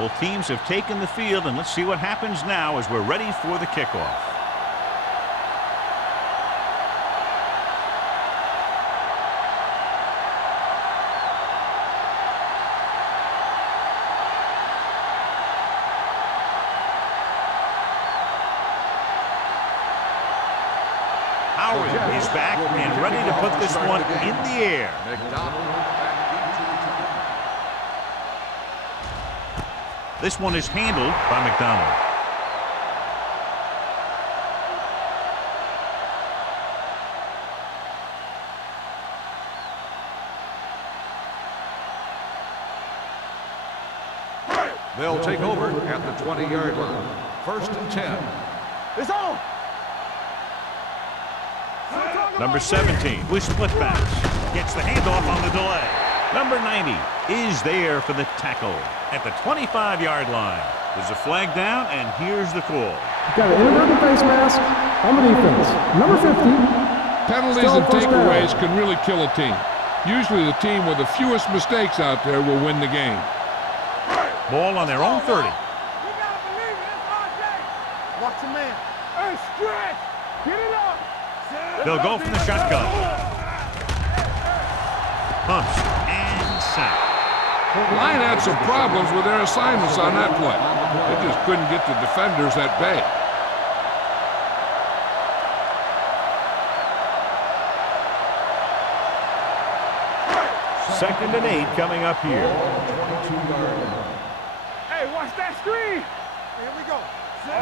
Both teams have taken the field, and let's see what happens now as we're ready for the kickoff. Howard is back and ready to put this one in the air. This one is handled by McDonald. They'll take over at the 20-yard line. 1st and 10. It's on. Number 17 with split backs. Gets the handoff on the delay. Number 90 is there for the tackle at the 25-yard line. There's a flag down, and here's the call. Got an inverted face mask on the defense. Number 50. Penalties and takeaways can really kill a team. Usually the team with the fewest mistakes out there will win the game. Ball on their own 30. You gotta believe it. It's NYJ. Watch the man. Hey, stretch. Get it up. They'll go from the shotgun. Pumps and sack. Line had some problems with their assignments on that play. They just couldn't get the defenders at bay. Second and 8 coming up here. Hey, watch that screen. Here we go.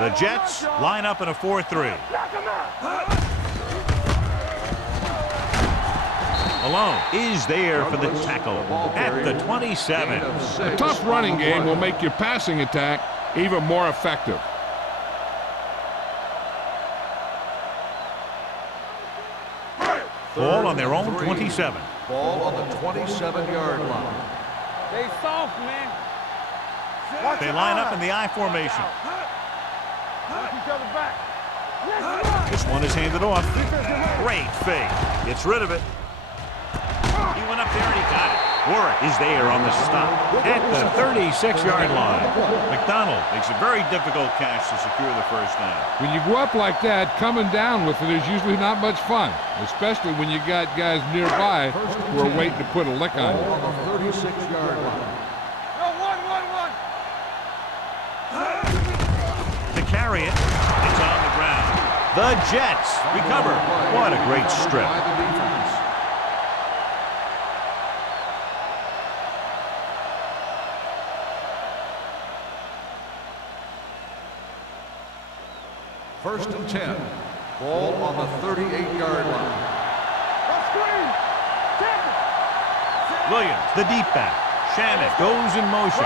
The Jets line up in a 4-3. Knock him out. Malone is there for the tackle at the 27. A tough running game will make your passing attack even more effective. Ball on their own 27. Ball on the 27-yard line. They soft, man. They line up in the I formation. Watch each other back. This one is handed off. Great fake. Gets rid of it. He went up there and he got it. Warwick is there on the stop at the 36-yard line. McDonald makes a very difficult catch to secure the first down. When you go up like that, coming down with it is usually not much fun, especially when you got guys nearby who are waiting to put a lick on you. On the 36-yard line. To carry it, it's on the ground. The Jets recover. What a great strip. By the defense. First and 10. Ball on the 38-yard line. Williams, the deep back. Shannon goes in motion.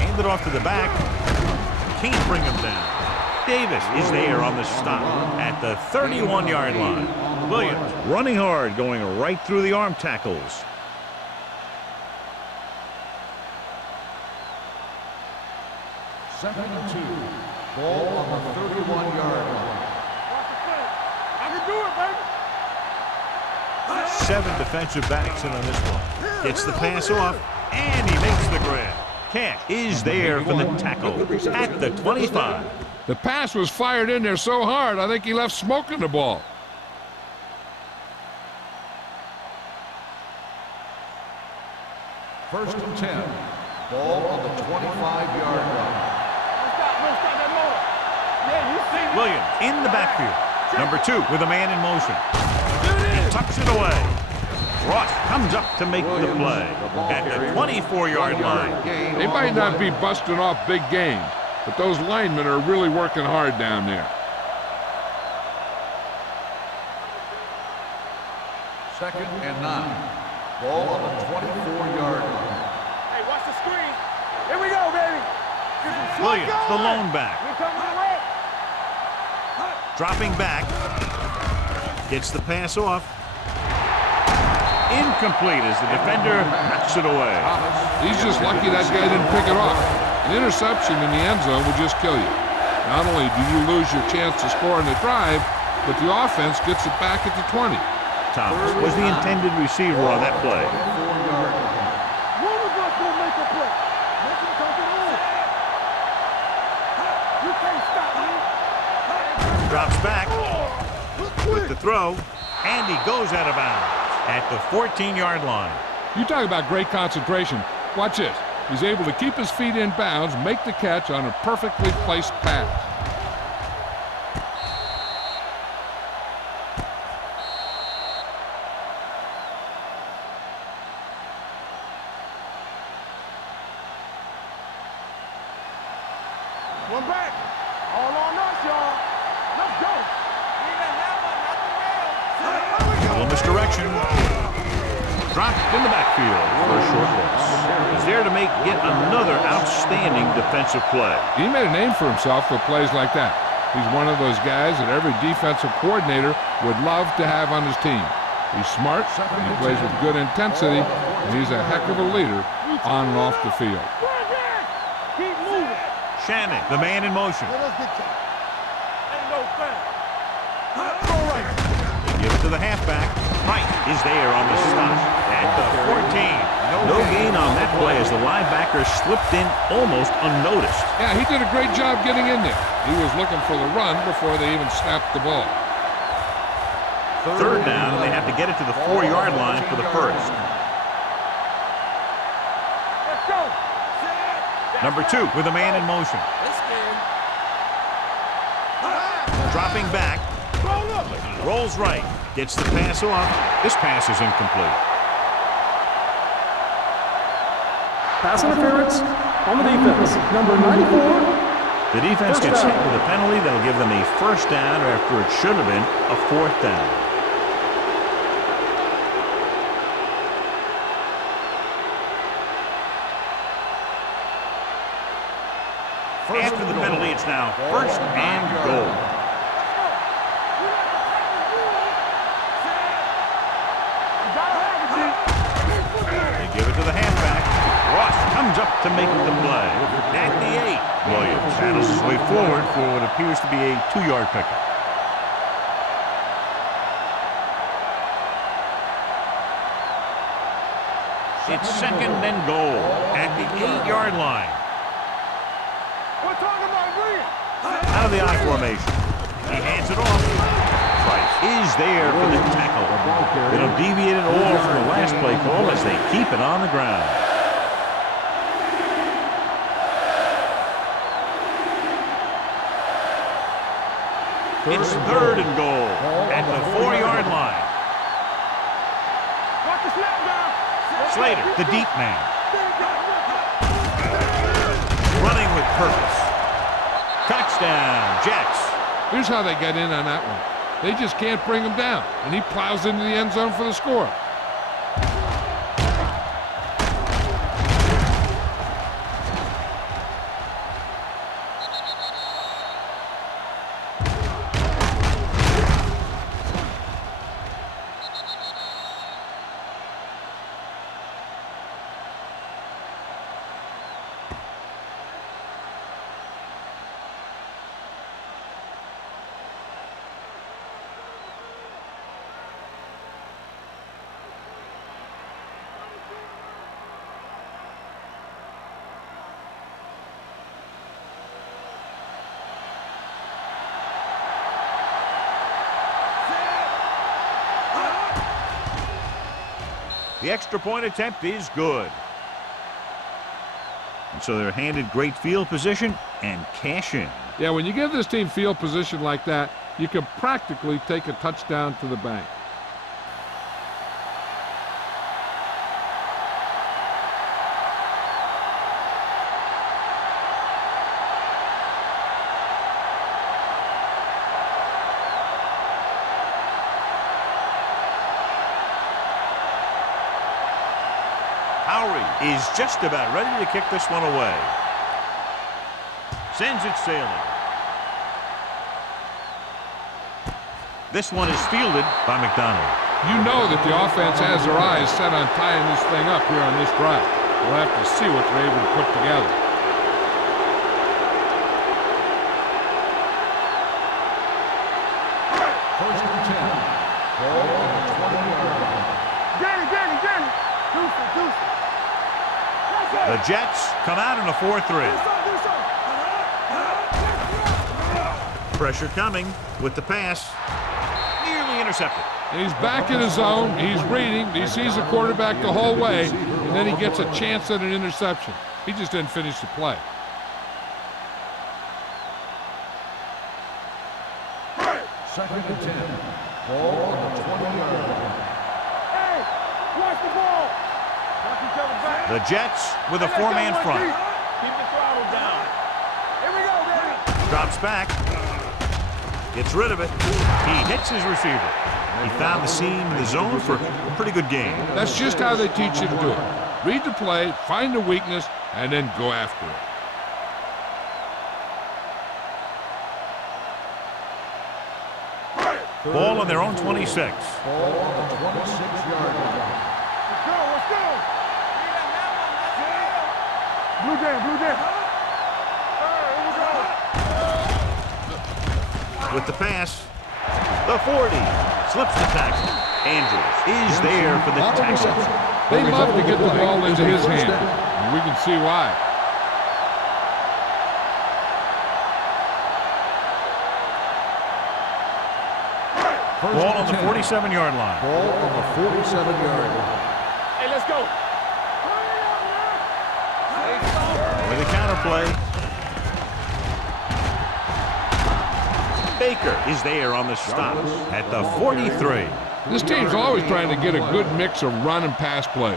Hand it off to the back. Can't bring him down. Davis is there on the stop at the 31-yard line. Williams running hard, going right through the arm tackles. Second and 2. Ball on the 31-yard line. I can do it, baby. 7 defensive backs in on this one. Gets the pass off, and he makes the grab. Cash is there for the tackle at the 25. The pass was fired in there so hard, I think he left smoke in the ball. First and 10. Ball on the 25-yard line. Williams in the backfield. Number 2 with a man in motion. He tucks it away. Ross comes up to make the play at the 24-yard line. They might not be busting off big games, but those linemen are really working hard down there. Second and 9. Ball on the 24-yard line. Hey, watch the screen. Here we go, baby. Williams, the lone back. Dropping back. Gets the pass off. Incomplete as the defender knocks it away. He's just lucky that guy didn't pick it off. An interception in the end zone will just kill you. Not only do you lose your chance to score in the drive, but the offense gets it back at the 20. Thomas was the intended receiver on that play. Drops back with the throw, and he goes out of bounds at the 14-yard line. You talk about great concentration. Watch this. He's able to keep his feet in bounds, make the catch on a perfectly placed pass. One back. All on us, y'all. Let's go. A little misdirection. Dropped in the backfield for a short loss. He's there to make yet another outstanding defensive play. He made a name for himself with plays like that. He's one of those guys that every defensive coordinator would love to have on his team. He's smart, he plays with good intensity, and he's a heck of a leader on and off the field. Keep moving. Shannon, the man in motion. Ain't no thing. They give it to the halfback. Wright is there on the stop at the 14. No gain on that play as the linebacker slipped in almost unnoticed. Yeah, he did a great job getting in there. He was looking for the run before they even snapped the ball. Third down, and they have to get it to the 4-yard line for the first. Let's go. Number 2 with a man in motion. Dropping back. Rolls right. Gets the pass off. This pass is incomplete. Pass interference on the defense. Number 94. The defense gets hit with a penalty that'll give them a first down after it should have been a 4th down. After the penalty, it's now 1st and goal. They give it to the halfback. Ross comes up to make the play. At the 8, Williams battles his way forward for what appears to be a 2-yard pickup. It's 2nd and goal at the 8-yard line. We're talking about Williams. Out of the I formation. He hands it off. Price is there for the tackle. They don't deviate at all from the last play call as they keep it on the ground. It's 3rd and goal at the 4-yard line. Watch the snap down. Slater, the deep man. Running with purpose. Touchdown, Jets. Here's how they get in on that one. They just can't bring him down, and he plows into the end zone for the score. The extra point attempt is good. And so they're handed great field position and cash in. Yeah, when you give this team field position like that, you can practically take a touchdown to the bank. Is just about ready to kick this one away. Sends it sailing. This one is fielded by McDonald. You know that the offense has their eyes set on tying this thing up here on this drive. We'll have to see what they're able to put together. First and 10. Ball on the 20-yard line. Danny. Deuce. The Jets come out in a 4-3. Pressure coming with the pass. Nearly intercepted. And he's back in his zone. He's reading. He sees the quarterback the whole way, and then he gets a chance at an interception. He just didn't finish the play. Second and 10. Ball on the 20-yard line. Hey, watch the ball. Watch each other back. The Jets with a four-man front. Keep the throttle down. Here we go, baby. Drops back. Gets rid of it. He hits his receiver. He found the seam in the zone for a pretty good game. That's just how they teach you to do it. Read the play, find the weakness, and then go after it. Ball on their own 26. Ball on the 26-yard line. Let's go, let's go. Blue jam, blue jam. Here we go. With the pass. The 40. Slips the tackle. Andrews is there for the tackle. They love to get the ball into his hand, and we can see why. Ball on the 47-yard line. Ball on the 47-yard line. Hey, let's go. With a counterplay. Baker is there on the stop at the 43. This team's always trying to get a good mix of run and pass plays.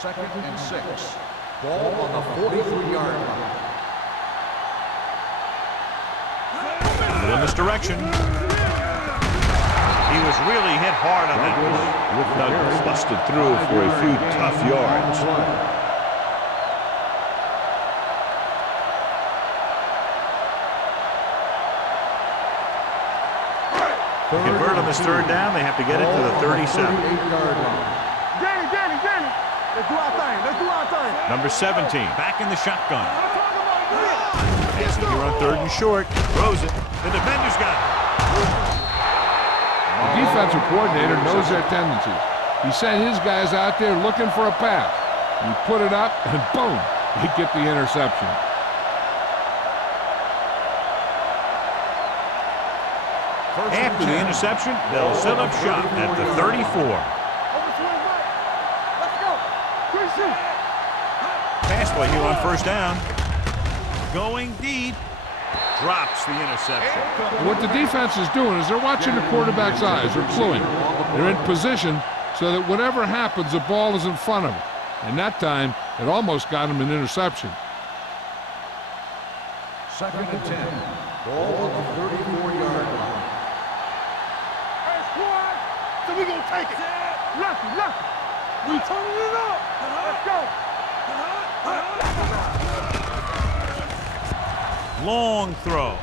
Second and 6. Ball on the 43-yard line. A little misdirection. He was really hit hard on that one. Douglas busted through for a few tough yards. To convert on this third down, they have to get it to the 37. Danny. Let's do our thing. Let's do our thing. Number 17, back in the shotgun. Passing here on third and short. Throws it. The defender's got it. The defensive coordinator knows their tendencies. He sent his guys out there looking for a pass. You put it up, and boom, you get the interception. After the interception, they'll set up shop at the 34. Pass play here on first down. Going deep. Drops the interception. And what the defense is doing is they're watching the quarterback's eyes. They're cluing. They're in position so that whatever happens, the ball is in front of them. And that time, it almost got him an interception. Second and 10. Ball on the 34-yard line. Hey, squad. So we gonna take it. Lucky. We turning it up. Let's go. Long throw.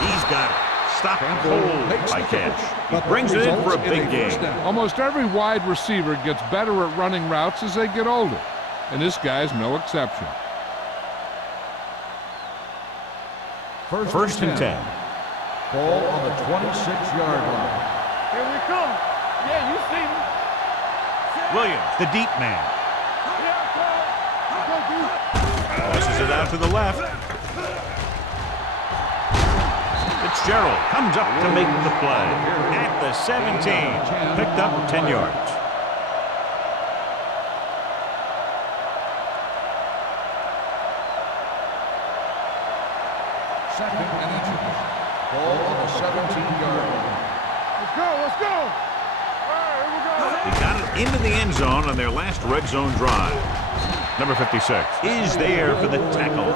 He's got it. Stopped cold by Cash. He brings it in for a big game. Almost every wide receiver gets better at running routes as they get older. And this guy's no exception. First and 10. Ball on the 26-yard line. Here we come. Yeah, you see me. Williams, the deep man. Go, Tosses it out to the left. Fitzgerald comes up to make the play. At the 17. Picked up 10 yards. Second and inches. Ball on the 17-yard line. Let's go. All right, here we go. They got it into the end zone on their last red zone drive. Number 56 is there for the tackle.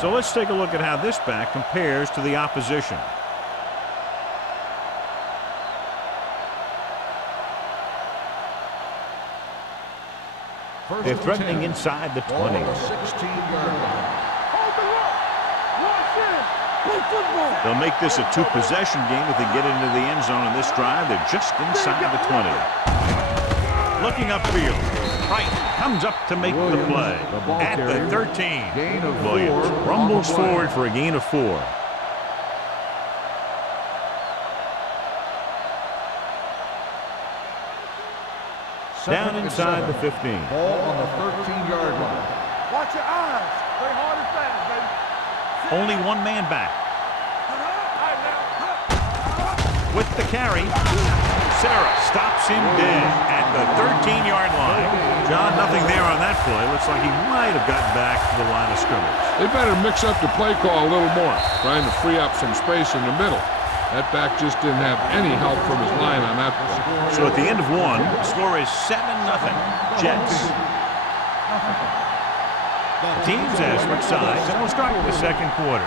So let's take a look at how this back compares to the opposition. They're threatening inside the 20. Ball on the 16-yard line. Hold the look. Watch in. Play football. They'll make this a two-possession game if they get into the end zone on this drive. They're just inside the 20. Looking upfield. Wright comes up to make the play. At the 13. Gain of Williams 4. rumbles forward for a gain of 4. Down inside the 15. Ball on the 13-yard line. Watch your eyes. Play hard and fast, baby. Only one man back. With the carry, Sarah stops him dead at the 13-yard line. John, nothing there on that play. Looks like he might have gotten back to the line of scrimmage. They better mix up the play call a little more, trying to free up some space in the middle. That back just didn't have any help from his line on that play. So at the end of one, the score is 7-0 Jets. The teams have switched sides, and we'll start the second quarter.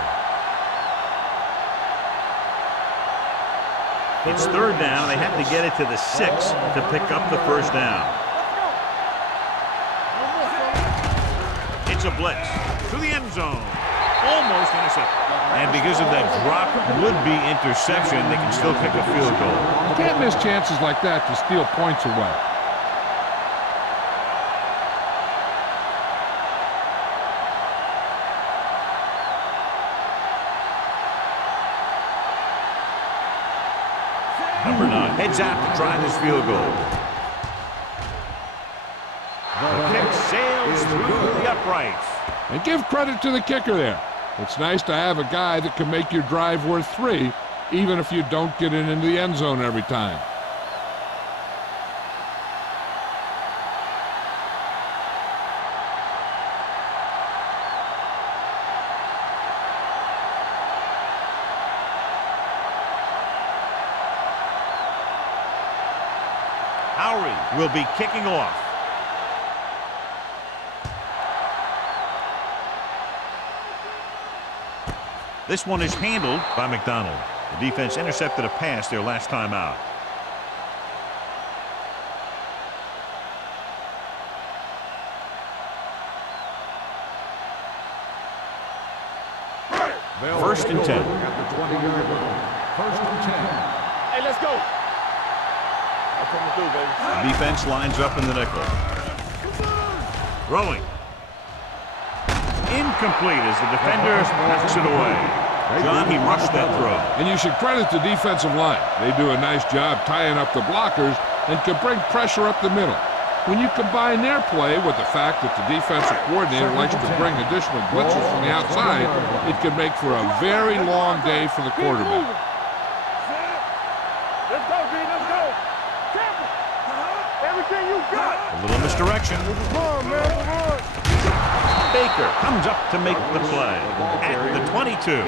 It's third down. They have to get it to the 6 to pick up the first down. It's a blitz to the end zone. Almost intercepted. And because of that drop would-be interception, they can still kick a field goal. You can't miss chances like that to steal points away. Number 9 heads out to try this field goal. The kick sails through the uprights. And give credit to the kicker there. It's nice to have a guy that can make your drive worth 3, even if you don't get it into the end zone every time. Howery will be kicking off. This one is handled by McDonald. The defense intercepted a pass their last time out. First and 10. At the 20-yard line. First and 10. Hey, let's go. I'm coming through, baby. The defense lines up in the nickel. Throwing. Incomplete as the defender knocks it away. John, he rushed that throw. And you should credit the defensive line. They do a nice job tying up the blockers and can bring pressure up the middle. When you combine their play with the fact that the defensive coordinator likes to bring additional blitzers from the outside, it can make for a very long day for the quarterback. Let's go, B. Let's go. Tampa. Everything you got. A little misdirection. Come on, man. Come on. Baker comes up to make the play at the 22.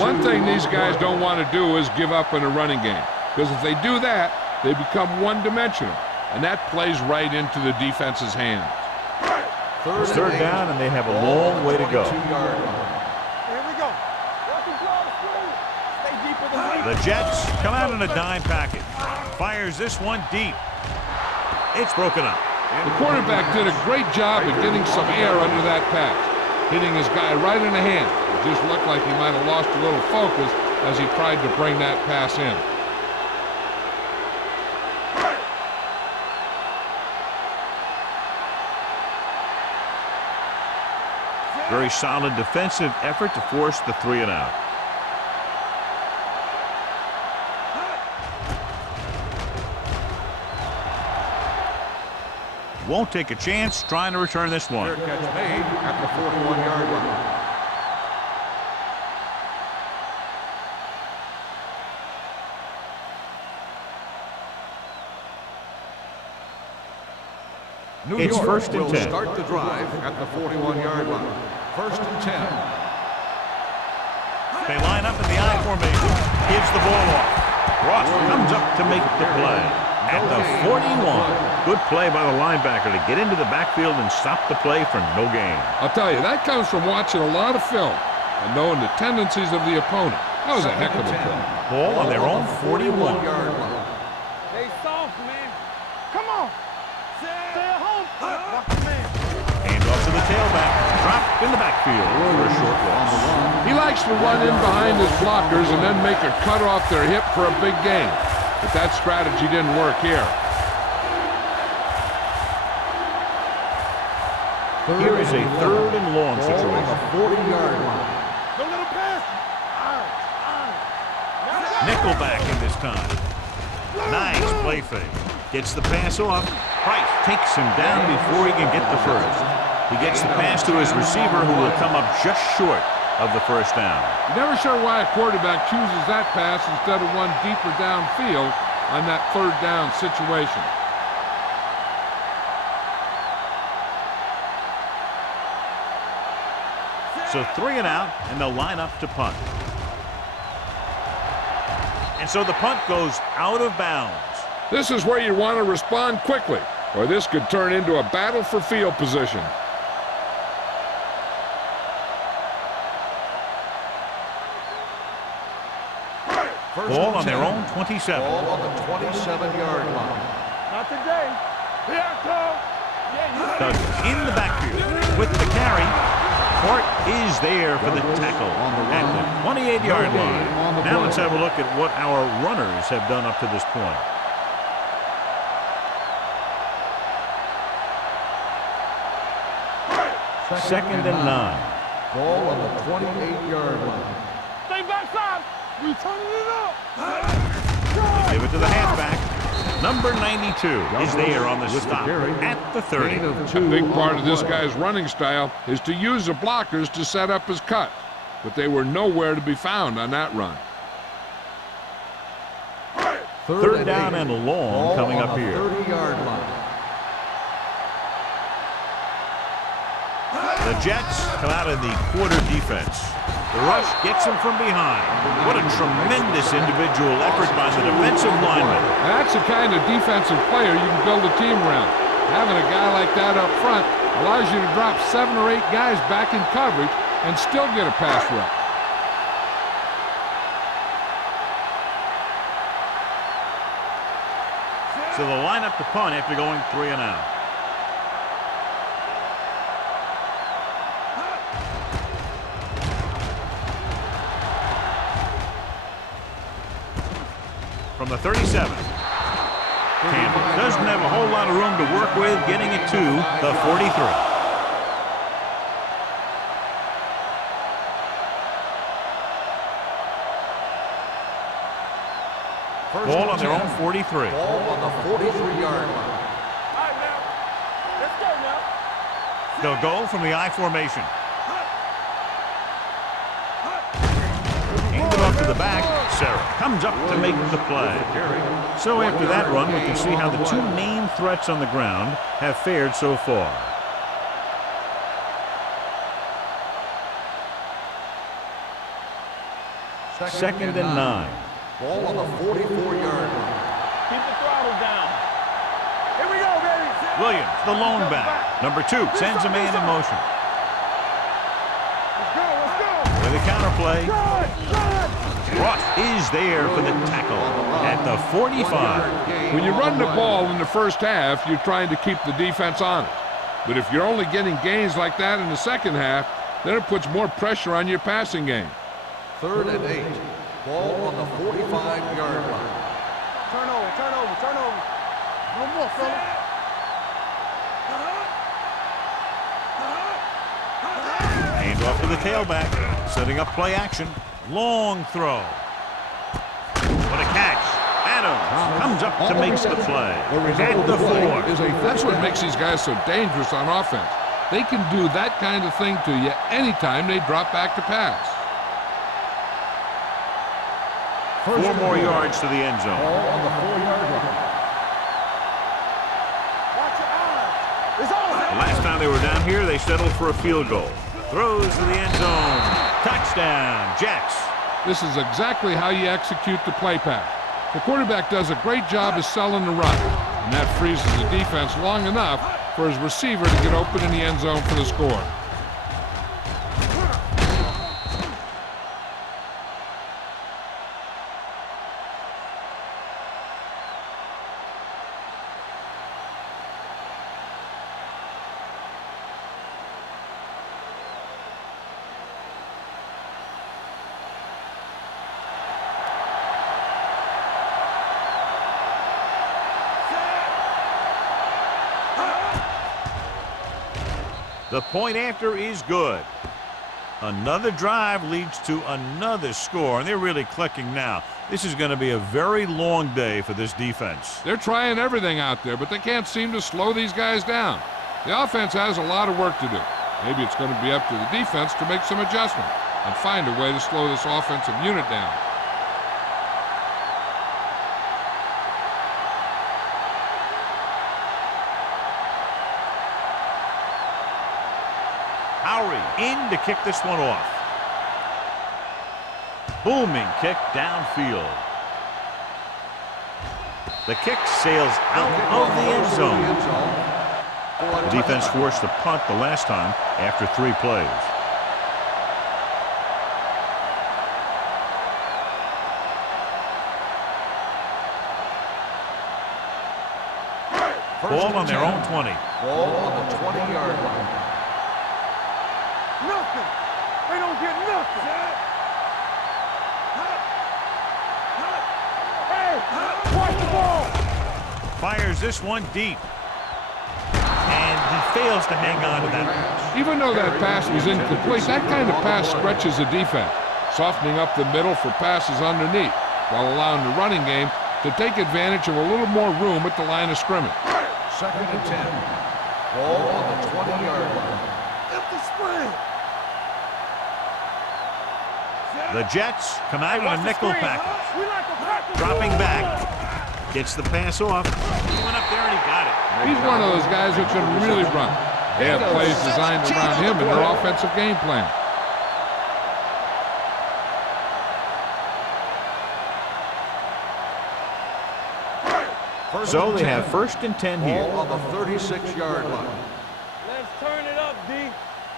One thing these guys don't want to do is give up in a running game, because if they do that, they become one-dimensional, and that plays right into the defense's hands. It's third down, and they have a long way to go. Here we go. Stay deep in the lead. The Jets come out in a dime package. Fires this one deep. It's broken up. The quarterback did a great job of getting some air under that pass, hitting his guy right in the hand. It just looked like he might have lost a little focus as he tried to bring that pass in. Very solid defensive effort to force the 3-and-out. Won't take a chance trying to return this one. Fair catch made at the 41-yard line. New It's York first and will 10. start the drive at the 41-yard line. First and 10. They line up in the I formation. Gives the ball off. Ross comes up to make the play at the 41. Good play by the linebacker to get into the backfield and stop the play for no gain. I'll tell you, that comes from watching a lot of film and knowing the tendencies of the opponent. That was a heck of a play. Ball on their own 41. Stay soft, man. Come on. Stay at home. Watch the man. Hand off to the tailback. Drop in the backfield for a short loss. He likes to run in behind his blockers and then make a cut off their hip for a big gain. But that strategy didn't work here. Here is a third and long situation. 40-yard line. Don't let him pass. Nickelback in this time. Nice play fake. Gets the pass off. Price takes him down before he can get the first. He gets the pass to his receiver, who will come up just short of the first down. You're never sure why a quarterback chooses that pass instead of one deeper downfield on that third down situation. So 3 and out, and they'll line up to punt. And so the punt goes out of bounds. This is where you want to respond quickly, or this could turn into a battle for field position. Ball on their own 27. Ball on the 27-yard line. Not today. Here I come. Douglas in the backfield with the carry. Hart is there for the tackle at the 28-yard line. Now let's have a look at what our runners have done up to this point. Second and 9. Ball on the 28-yard line. Stay backside. We turning it up. Give it to the halfback. Number 92 is there on the stop at the 30. A big part of this guy's running style is to use the blockers to set up his cut, but they were nowhere to be found on that run. Third down and long coming up here. 30-yard line. The Jets come out in the quarter defense. The rush gets him from behind. What a tremendous individual effort by the defensive lineman. That's the kind of defensive player you can build a team around. Having a guy like that up front allows you to drop 7 or 8 guys back in coverage and still get a pass rush. So they'll line up to punt after going 3 and out. From the 37. Campbell doesn't have a whole lot of room to work with, getting it to the 43. Ball on their own 43. Ball on the 43-yard line. All right, now. Let's go now. They'll go from the I formation. Hand it off to the back. Sarah comes up to make the play. So after that run, we can see how the two main threats on the ground have fared so far. Second and 9. Ball on the 44-yard line. Keep the throttle down. Here we go, baby. Williams, the lone back. Number 2 sends a man in motion. Let's go, let's go. With a counterplay. Good, good. Ross is there for the tackle at the 45. When you run the ball in the first half, you're trying to keep the defense honest. But if you're only getting gains like that in the second half, then it puts more pressure on your passing game. 3rd and 8. Ball on the 45-yard line. Turn over, turn over, turn over. No more, fella. Hand off to the tailback, setting up play action. Long throw. What a catch. Adams comes up to make the play at the 4. That's what makes these guys so dangerous on offense. They can do that kind of thing to you anytime they drop back to pass. 4 more yards to the end zone. Ball on the 4-yard line. Watch your eyes. It's on. The last time they were down here, they settled for a field goal. Throws to the end zone. Touchdown, Jets. This is exactly how you execute the play pass. The quarterback does a great job of selling the run, and that freezes the defense long enough for his receiver to get open in the end zone for the score. The point after is good. Another drive leads to another score, and they're really clicking now. This is going to be a very long day for this defense. They're trying everything out there, but they can't seem to slow these guys down. The offense has a lot of work to do. Maybe it's going to be up to the defense to make some adjustment and find a way to slow this offensive unit down. In to kick this one off. Booming kick downfield. The kick sails out of the end zone. The defense forced the punt the last time after 3 plays. Ball on their own 20. Ball on the 20-yard line. Nothing. They don't get nothing. Hey, watch the ball. Fires this one deep. And he fails to hang on to that pass. Even though that pass was incomplete, that kind of pass stretches the defense, softening up the middle for passes underneath, while allowing the running game to take advantage of a little more room at the line of scrimmage. 2nd and 10. Ball on the 20-yard line. Empty spread. The Jets come out on a nickel package. We like a practice. Dropping back. Gets the pass off. He went up there and he got it. He's one of those guys who can really run. They have plays designed around him in their offensive game plan. So they have 1st and 10 here. Ball on the 36-yard line. Let's turn it up, D.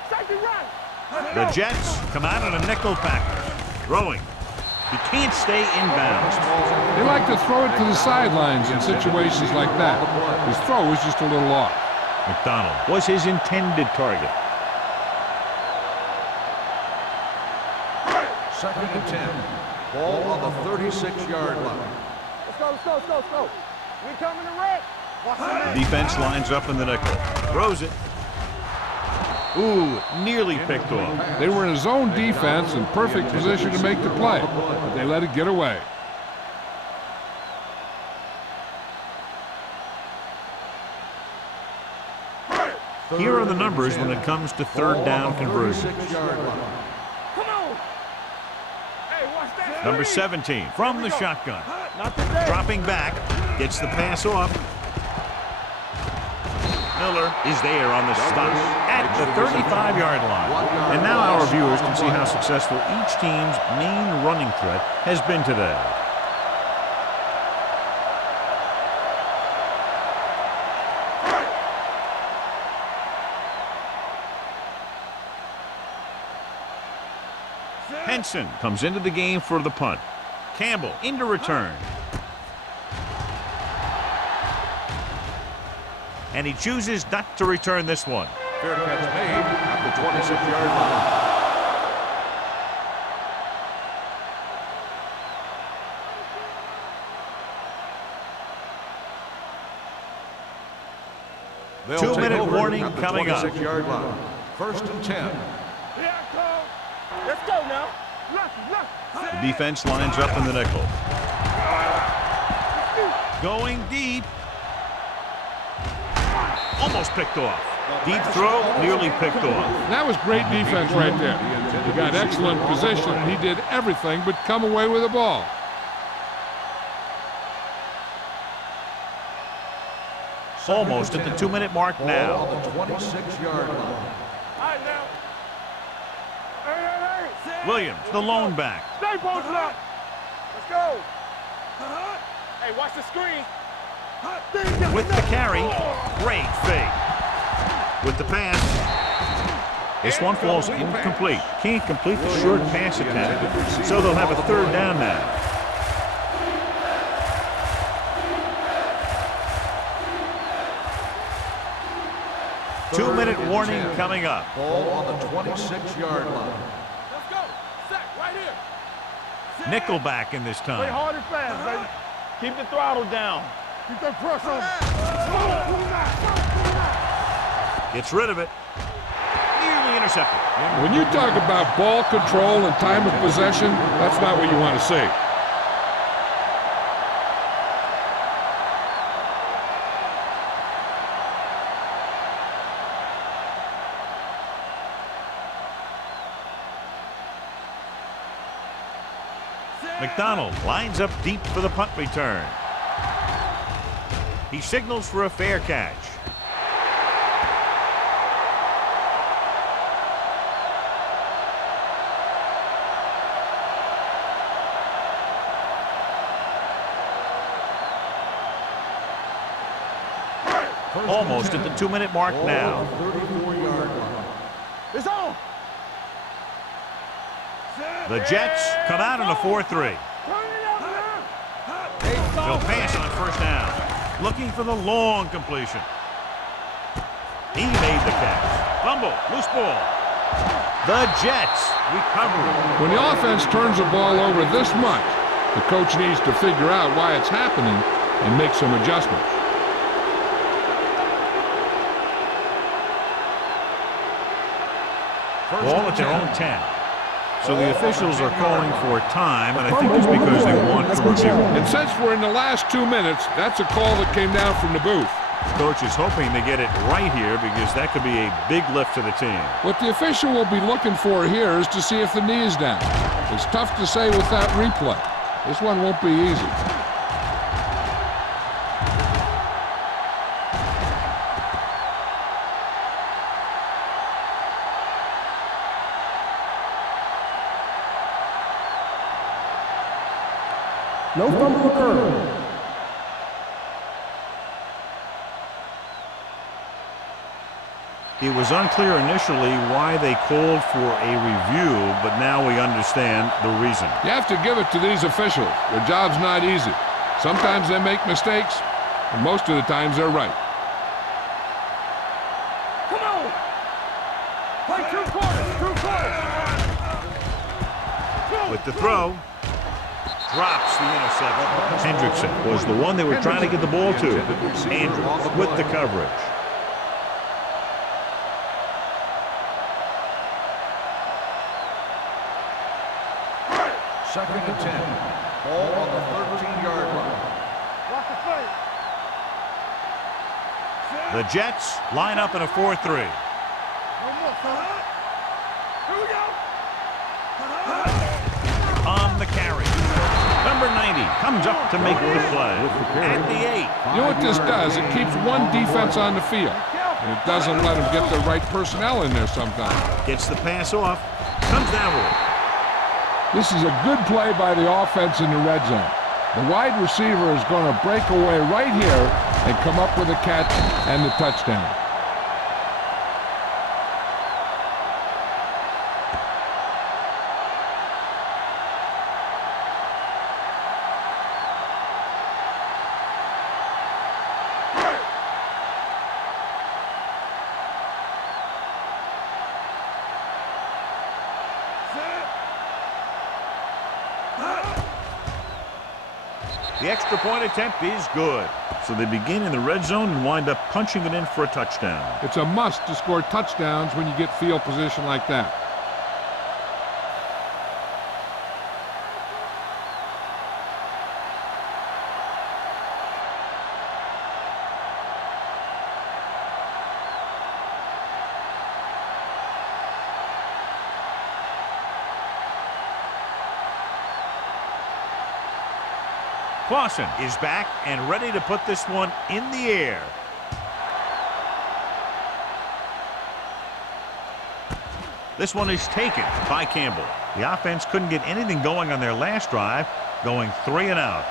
Take it right. The Jets come out on a nickel package. Throwing. He can't stay inbounds. They like to throw it to the sidelines in situations like that. His throw was just a little off. McDonald was his intended target. 2nd and 10. Ball on the 36-yard line. Let's go, let's go, let's go, let's go. We coming to wreck. Defense lines up in the nickel. Throws it. Ooh, nearly picked off. They were in a zone defense in perfect position to make the play, but they let it get away. Here are the numbers when it comes to 3rd down conversion. Come on. Hey, watch that. Number 17 from the shotgun. Not today. Dropping back. Gets the pass off. Miller is there on the stop at the 35-yard line. And now our viewers can see how successful each team's main running threat has been today. Henson comes into the game for the punt. Campbell into return. And he chooses not to return this one. Fair catch made at the 26-yard line. They'll 2-minute take warning at the coming up. 26-yard line. 1st and 10. Let's go now. The defense lines up in the nickel. Going deep. Almost picked off. Deep throw, nearly picked off. That was great defense right there. He got excellent position, and he did everything but come away with the ball. Almost at the 2-minute mark now. On the 26-yard line. All right, now. Hey. Williams, the lone back. Stay posted up. Let's go. Hey, watch the screen. With the carry, great fake. With the pass, this one falls incomplete. Can't complete the short pass attempt, so they'll have a 3rd down now. Two-minute warning coming up. Ball on the 26-yard line. Let's go. Sack right here. Nickelback in this Play time. hard and fast, baby. Keep the throttle down. Keep that pressure on. Gets rid of it. Nearly intercepted. When you talk about ball control and time of possession, that's not what you want to see. McDonald lines up deep for the punt return. He signals for a fair catch. Almost at the 2-minute mark now. 34-yard line. It's on. The Jets come out in a 4-3. They'll pass on first down. Looking for the long completion. He made the catch. Fumble, loose ball. The Jets recover. When the offense turns the ball over this much, the coach needs to figure out why it's happening and make some adjustments. Ball at their own 10. So the officials are calling for time, and I think it's because they want to review. And since we're in the last 2 minutes, that's a call that came down from the booth. Coach is hoping to get it right here because that could be a big lift to the team. What the official will be looking for here is to see if the knee is down. It's tough to say without replay. This one won't be easy. No fumble occurred. It was unclear initially why they called for a review, but now we understand the reason. You have to give it to these officials. Their job's not easy. Sometimes they make mistakes, and most of the times they're right. Come on. Play 2 quarters. 2 quarters. With the throw, drops the interception. Hendrickson was the one they were trying to get the ball to. Andrews with the coverage. Second and 10. Ball on the 13-yard line. Watch the play. The Jets line up in a 4-3. No more, son. Here we go. On the carry. Number 90 comes up to make the play. At the 8. You know what this does? It keeps one defense on the field, and it doesn't let them get the right personnel in there sometimes. Gets the pass off. Comes down with it. This is a good play by the offense in the red zone. The wide receiver is going to break away right here and come up with a catch and the touchdown. The extra point attempt is good. So they begin in the red zone and wind up punching it in for a touchdown. It's a must to score touchdowns when you get field position like that. Clausen is back and ready to put this one in the air. This one is taken by Campbell. The offense couldn't get anything going on their last drive, going 3 and out.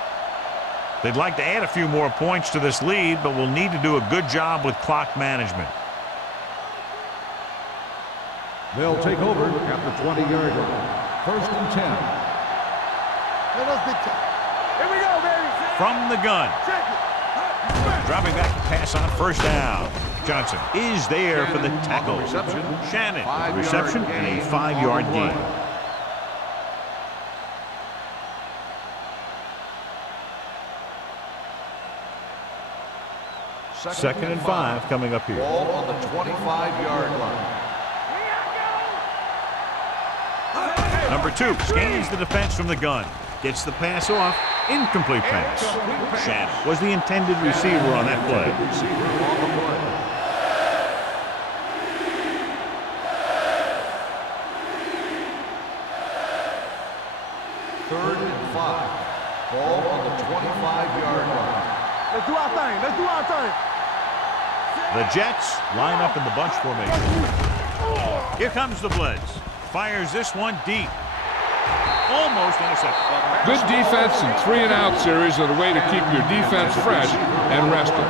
They'd like to add a few more points to this lead, but will need to do a good job with clock management. They'll take over at the 20-yard line. First and 10. Let us big time. Here we go, baby. From the gun. Check it. Dropping back to pass on first down. Johnson is there for the tackle. Reception. Shannon, 5-yard reception and a gain 5-yard on the gain. play. Second and 5 coming up here. Ball on the 25-yard line. 2 scans the defense from the gun. Gets the pass off. Incomplete pass. Shannon was the intended receiver on that play. Third and 5. Ball on the 25-yard line. Let's do our thing. Let's do our thing. The Jets line up in the bunch formation. Here comes the blitz. Fires this one deep. Almost intercepted. Good defense and 3-and-out series are the way to keep your defense fresh and rested.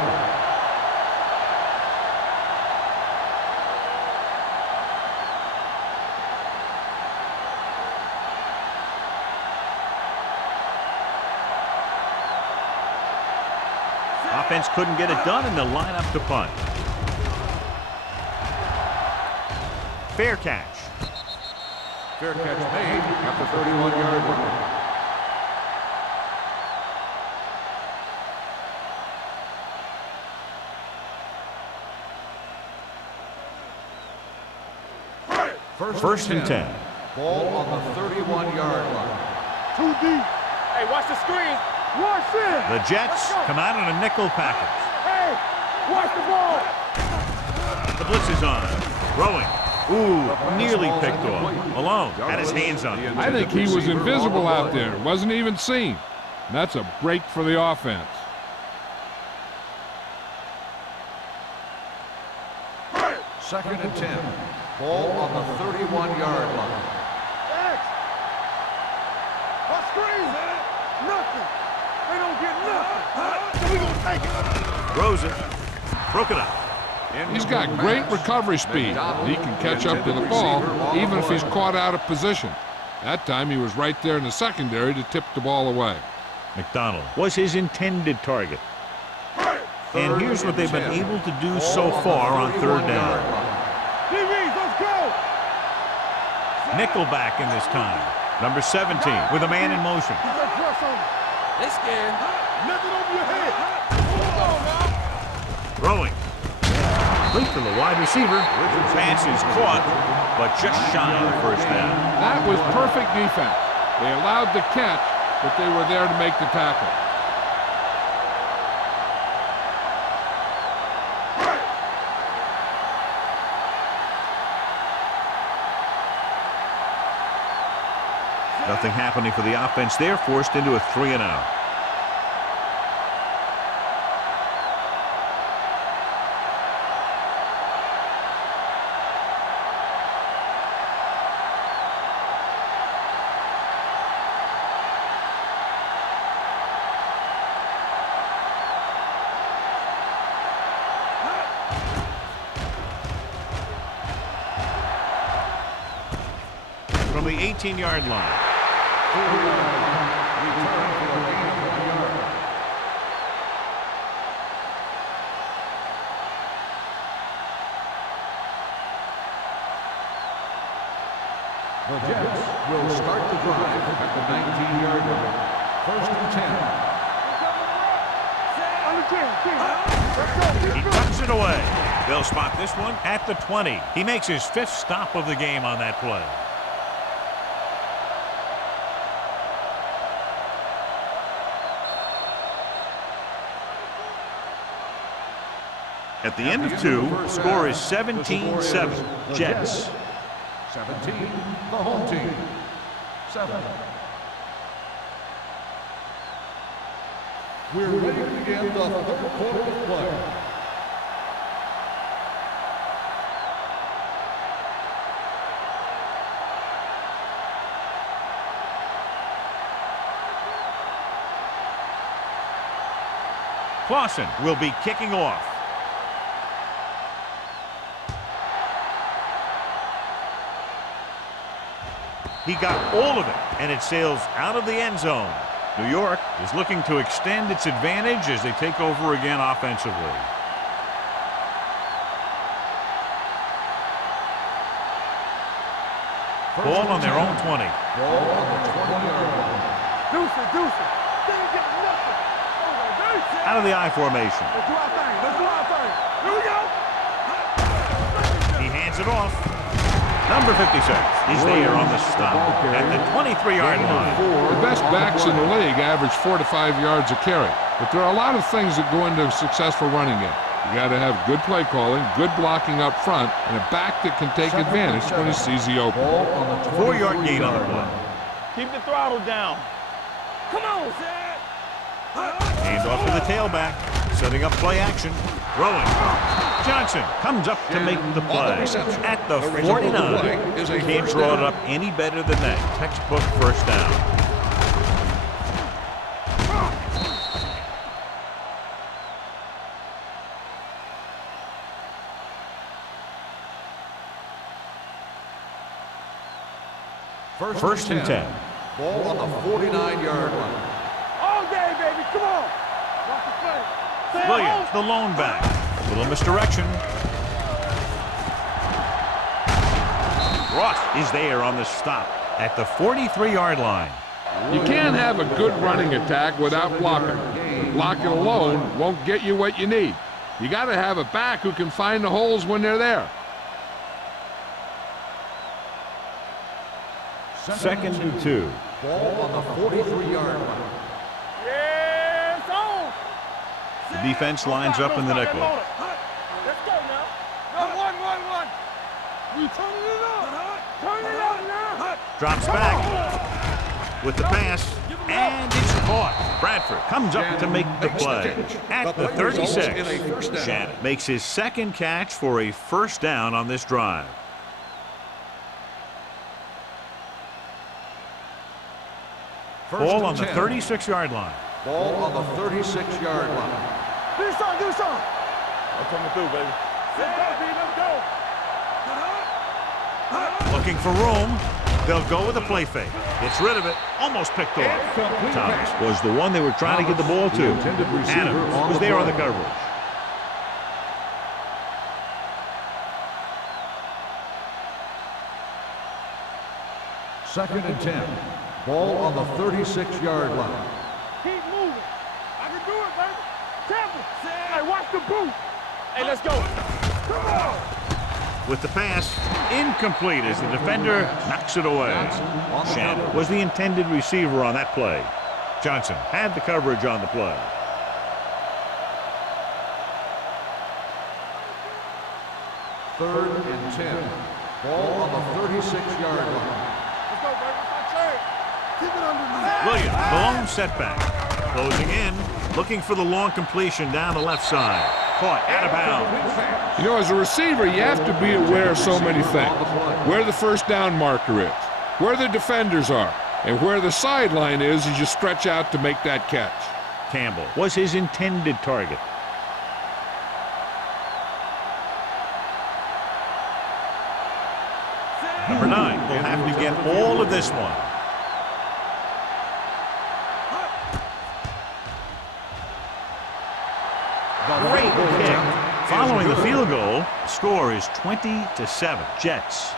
Offense couldn't get it done, and they'll line up to punt. Fair catch. Fair catch made at the 31-yard line. First and 10. Ball on the 31-yard line. Too deep. Hey, watch the screen. Watch it. The Jets come out in a nickel package. Hey, watch the ball. The blitz is on. Throwing. Ooh, nearly picked off. Malone had his hands on it. I think he was invisible out there. Wasn't even seen. That's a break for the offense. Second and 10. Ball on the 31-yard line. X. A screen. Nothing. They don't get nothing. So we gonna take it. Throws it. Broke it up. He's got great recovery speed. He can catch up to the ball even if he's caught out of position. That time he was right there in the secondary to tip the ball away. McDonald was his intended target. And here's what they've been able to do so far on third down. DBs, let's go. Nickelback in this time. Number 17 with a man in motion. Let's press on. They scared. Nothing over your head. Come on, man. Throwing. Complete to the wide receiver. Pass is caught, but just shy of the first down. That was perfect defense. They allowed the catch, but they were there to make the tackle. Nothing happening for the offense there, forced into a 3-and-out. From the 18-yard line. The Jets will start the drive at the 19-yard line. First and 10. He tucks it away. They'll spot this one at the 20. He makes his 5th stop of the game on that play. At the end of 2, score is 17-7. Jets. 17, the home team. 7. We're ready to begin the third quarter of play. Clausen will be kicking off. He got all of it, and it sails out of the end zone. New York is looking to extend its advantage as they take over again offensively. Ball on their own 20. Ball on the 20-yard line. Deuce it. They ain't got nothing. Out of the I formation. Let's do our thing. Let's do our thing. Here we go. He hands it off. Number 56 is there on the stop at the 23-yard line. The best backs in the league average 4 to 5 yards a carry, but there are a lot of things that go into a successful running game. You got to have good play calling, good blocking up front, and a back that can take advantage when he sees the open. 4-yard gain on the play. Keep the throttle down. Come on, Zach. Hand off to the tailback, setting up play action. Throwing. Johnson comes up to make the play at the 49. Can't draw it up any better than that. Textbook first down. First and 10. Ball on the 49-yard line. All day, baby. Come on. Watch the play. Williams, the lone back. A little misdirection. Ross is there on the stop at the 43-yard line. You can't have a good running attack wwithout blocking. Blocking alone won't get you what you need. You got to have a back who can find the holes when they're there. Second and 2. Ball on the 43-yard line. Yeah, it's on. The defense lines up in the nickel. Let's go now. No, one. We turning it up. Turn it up now. Drops back with the pass, and it's caught. Bradford comes up to make the play at the 36. Shannon makes his second catch for a first down on this drive. Ball on the 36-yard line. Ball on the 36-yard line. Do something. I'm coming through, baby. Let's go. Looking for room. They'll go with a play fake. Gets rid of it. Almost picked off. Thomas was the one they were trying to get the ball to. Adams was there on the coverage. Second and 10. Ball on the 36-yard line. Keep moving. I can do it, baby. Temple. Hey, watch the boot. Hey, let's go. Come on. With the pass, incomplete as the defender knocks it away. Shannon was the intended receiver on that play. Johnson had the coverage on the play. Third and 10. Ball on the 36-yard line. Let's go, baby. Keep it underneath. Williams, the lone setback. Closing in, looking for the long completion down the left side. Caught out of bounds. You know, as a receiver, you have to be aware of so many things. Where the first down marker is, where the defenders are, and where the sideline is as you stretch out to make that catch. Campbell was his intended target. Number 9 will have to get all of this one. Great kick. Following the field goal, the score is 20-7. Jets.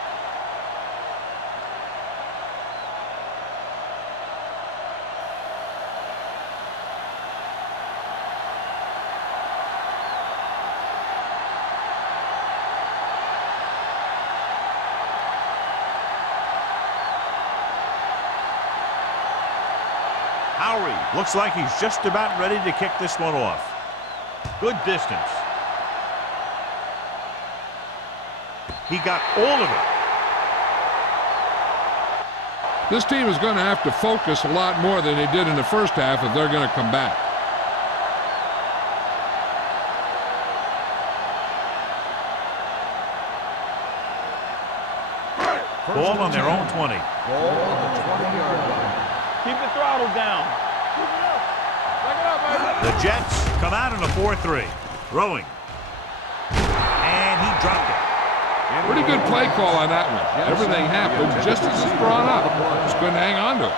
Howery looks like he's just about ready to kick this one off. Good distance. He got all of it. This team is going to have to focus a lot more than they did in the first half if they're going to come back. Ball on their own 20. Ball on the 20-yard line. Keep the throttle down. Keep it up. Back it up, baby. The Jets come out in a 4-3. Throwing. And he dropped it. Pretty good play call on that one. Everything happened just as it's brought up. Just couldn't hang on to it.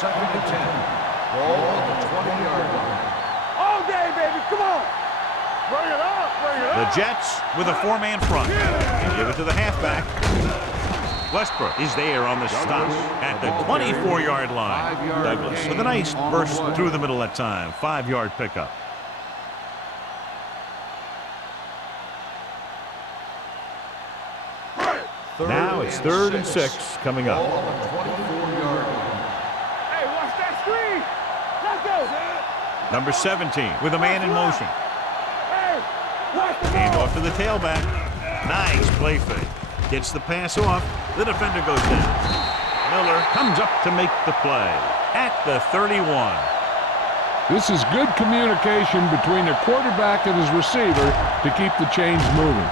Second and 10. Ball on the 20-yard line. All day, baby. Come on. Bring it up. The Jets with a 4-man front. They give it to the halfback. Westbrook is there on the stop at the 24-yard line. Douglas with a nice burst through the middle that time. 5-yard pickup. Now it's 3rd and 6 coming Ball up. on the 24-yard line. Hey, watch that screen. Let's go. Number 17 with a man in motion. Hey, watch the Hand ball. off to the tailback. Nice play fake. Gets the pass off. The defender goes down. Miller comes up to make the play at the 31. This is good communication between the quarterback and his receiver to keep the chains moving.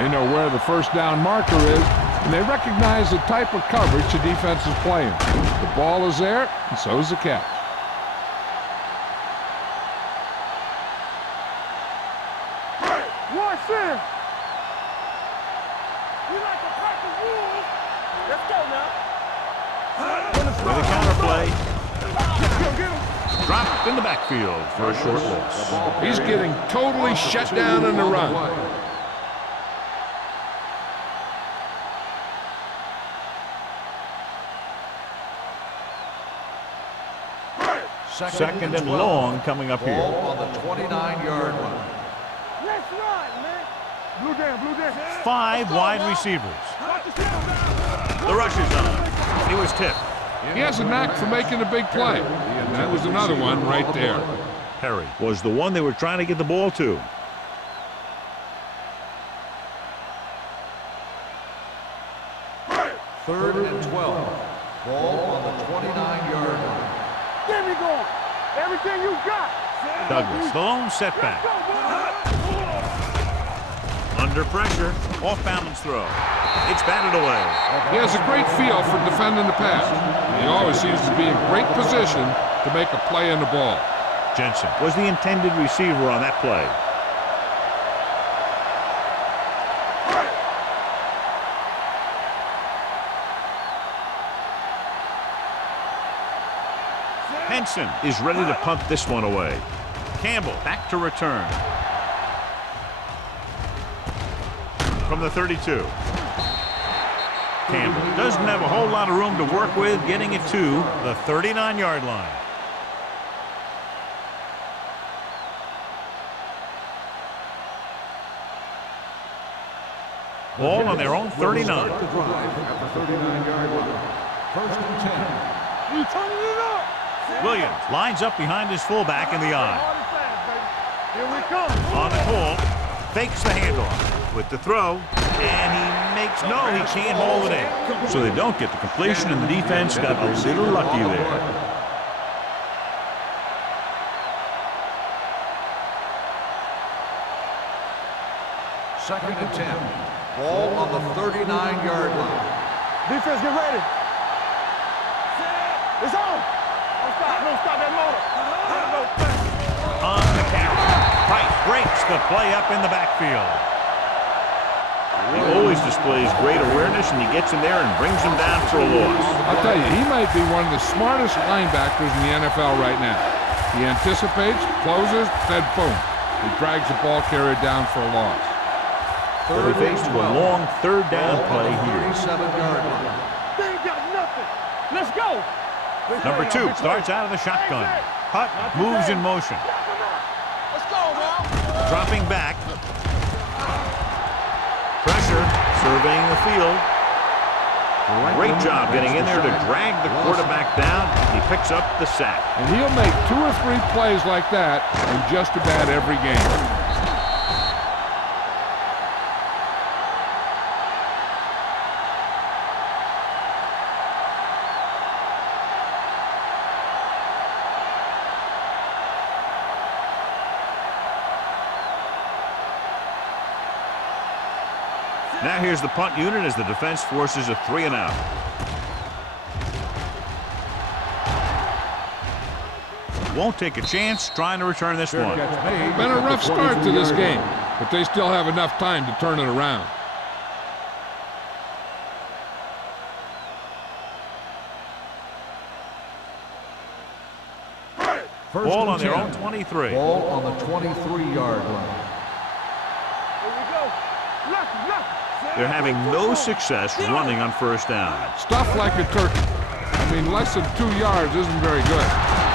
They know where the first down marker is, and they recognize the type of coverage the defense is playing. The ball is there, and so is the catch. Watch this. You like to practice rules? Let's go now. With a counter play, Go get him. dropped in the backfield for a short loss. He's getting totally shut down in the run. Second and long coming up Ball here. on the 29-yard line. Let's run, man. Blue down. 5 wide receivers. Watch the down. The rush is on. He was tipped. He has a knack for making a big play. And that was another one right there. Perry was the one they were trying to get the ball to. Third and 12. Ball on the 29-yard line. There we go. Everything you got. Douglas, the lone setback. Under pressure, off balance throw. It's batted away. He has a great feel for defending the pass. He always seems to be in great position to make a play on the ball. Jensen was the intended receiver on that play. Henson is ready to punt this one away. Campbell back to return. From the 32. Campbell doesn't have a whole lot of room to work with, getting it to the 39-yard line. Ball on their own 39. The drive at the 39-yard line. First and 10. You turning it up. Williams lines up behind his fullback in the eye. Hard and fast, baby. Here we come. On the call, fakes the handoff with the throw, and he makes no, he can't hold it in. So they don't get the completion, and the defense got a little lucky there. Second and 10. Ball on the 39-yard line. Defense, get ready. It's on. Don't stop that motor. On the carry, Price breaks the play up in the backfield. He always displays great awareness, and he gets in there and brings him down for a loss. I'll tell you, he might be one of the smartest linebackers in the NFL right now. He anticipates, closes, then boom. He drags the ball carrier down for a loss. They're faced with a long third down play here. 37-yard line. They ain't got nothing. Let's go. Number 2 starts out of the shotgun. Hutt moves in motion. Let's go, now. Dropping back. Pressure, surveying the field. Great job getting in there to drag the quarterback down. He picks up the sack. And he'll make 2 or 3 plays like that in just about every game. Now here's the punt unit as the defense forces a 3-and-out. Won't take a chance trying to return this one. Been a rough start to this game, but they still have enough time to turn it around. Ball on their own 23. Ball on the 23-yard line. Here we go. Left. They're having no success running on first down. Stuff like a turkey. I mean, less than 2 yards isn't very good.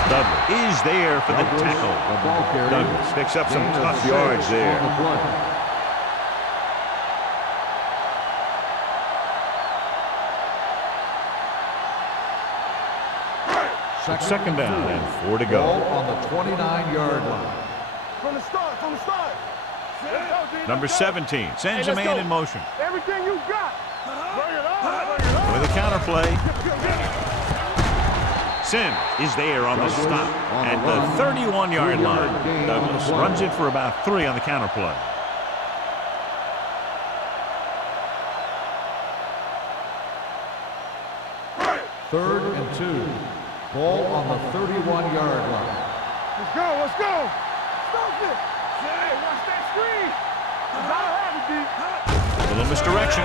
Douglas is there for the tackle. Douglas picks up some tough yards there. It's second down and 4 to go. Ball on the 29-yard line. From the start, from the start. Number 17 sends a man in motion. Everything you got. Bring it on, bring it on. With a counterplay. Sims is there on the stop at the 31-yard line. Douglas runs it for about 3 on the counterplay. Third and 2. Ball on the 31-yard line. Let's go, let's go. Stop it. Hey, watch that screen. Gotta have it, D. A little misdirection.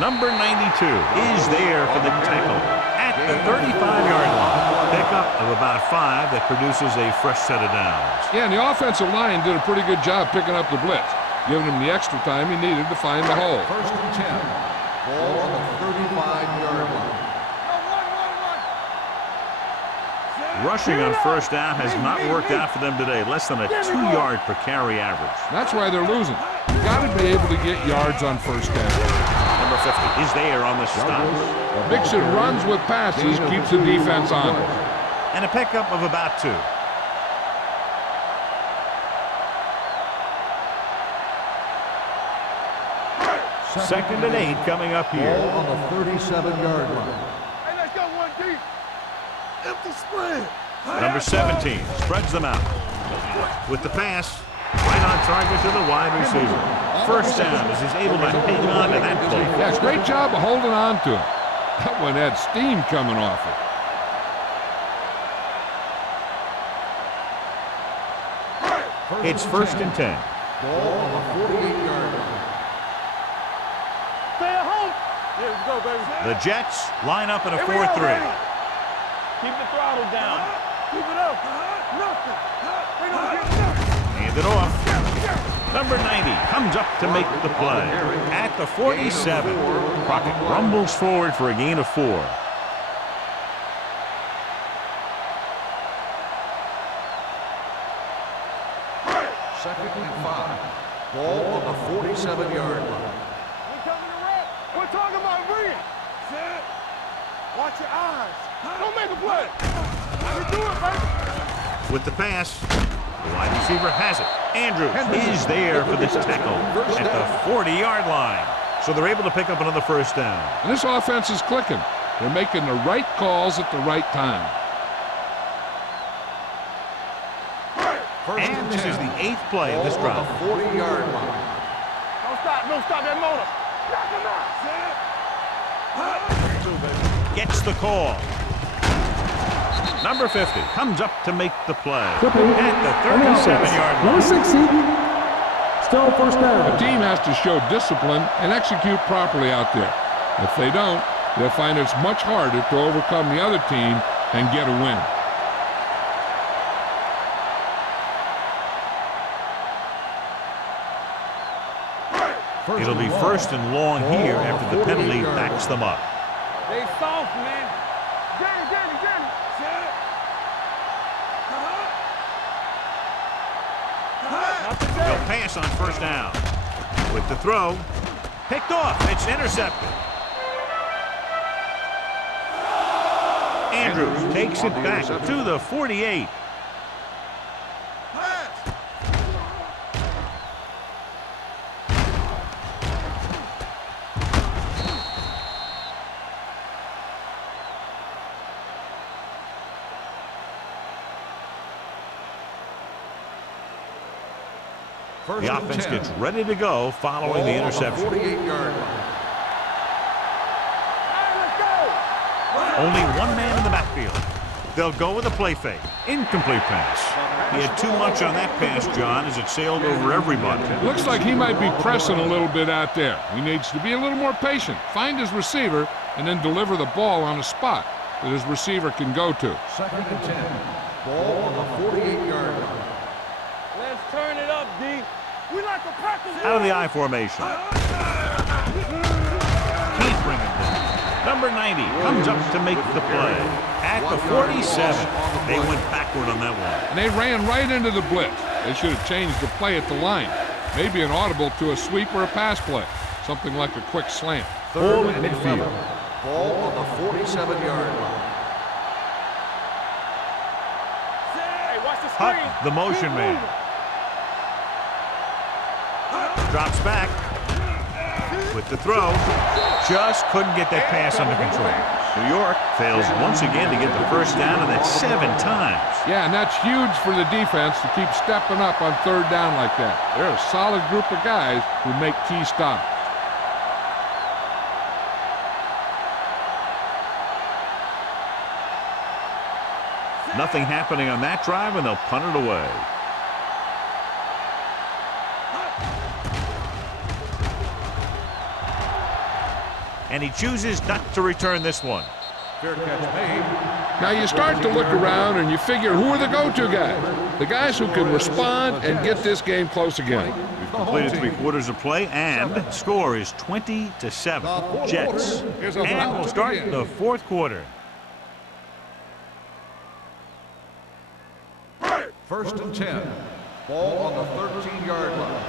Number 92 is there for the tackle at the 35-yard line. Pickup of about 5 that produces a fresh set of downs. Yeah, and the offensive line did a pretty good job picking up the blitz, giving him the extra time he needed to find the hole. First and 10. Ball on the 35-yard line. Rushing on first down has not worked out for them today. Less than a 2-yard per carry average. That's why they're losing. You got to be able to get yards on first down. Number 50 is there on the stop. A Mixon runs with passes, keeps the defense on. And a pickup of about 2. Second and 8 coming up here. Ball on the 37-yard line. Hey, let's go one deep. Empty spread. Number 17 spreads them out. With the pass, right on target to the wide receiver. First down as he's able to hang on to that play. Yeah, great job of holding on to it. That one had steam coming off it. It's first and 10. Ball on the 48-yard line. Stay at home. Yeah, let's go, baby. The Jets line up in a 4-3. Keep the throttle down. Keep it up. Nothing. We don't get nothing. Hand it off. Number 90 comes up to make the play. At the 47, Crockett rumbles forward for a gain of 4. Second and 5. Ball on the 47-yard line. We're coming to rep. We're talking about ring. Watch your eyes. Don't make a play. You do it, baby. With the pass, the wide receiver has it. Andrews is there for this tackle at the 40-yard line. So they're able to pick up another first down. And this offense is clicking. They're making the right calls at the right time. And this is the 8th play of this drive. 40-yard line. Don't stop that motor. Gets the call. Number 50 comes up to make the play Flipping. at the 37-yard line. Number 60. Still first The down. team has to show discipline and execute properly out there. If they don't, they'll find it's much harder to overcome the other team and get a win. It'll be first and long here after the penalty backs them up. They soft, man. Danny. They'll pass on first down. With the throw, picked off. It's intercepted. Andrews takes it back to the 48. The offense gets ready to go following the interception. 48-yard line. Only one man in the backfield. They'll go with a play fake. Incomplete pass. He had too much on that pass, John, as it sailed over everybody. Looks like he might be pressing a little bit out there. He needs to be a little more patient, find his receiver, and then deliver the ball on a spot that his receiver can go to. Second and 10. Ball on the 48-yard line. Let's turn it up, D. We like to practice. Out of the I formation. Can't bring him down. Number 90 comes up to make the play. At the 47, they went backward on that one. And they ran right into the blitz. They should have changed the play at the line. Maybe an audible to a sweep or a pass play. Something like a quick slant. Ball at midfield. Ball on the 47-yard line. Hutton, the motion man. Drops back with the throw. Just couldn't get that pass under control. New York fails once again to get the first down, and that's 7 times. Yeah, and that's huge for the defense to keep stepping up on third down like that. They're a solid group of guys who make key stops. Nothing happening on that drive, and they'll punt it away. And he chooses not to return this one. Fair catch made. Now you start to look around and you figure, who are the go-to guys? The guys who can respond and get this game close again. We've completed 3 quarters of play, and score is 20-7. Jets. And we'll start the 4th quarter. First and 10. Ball on the 13-yard line.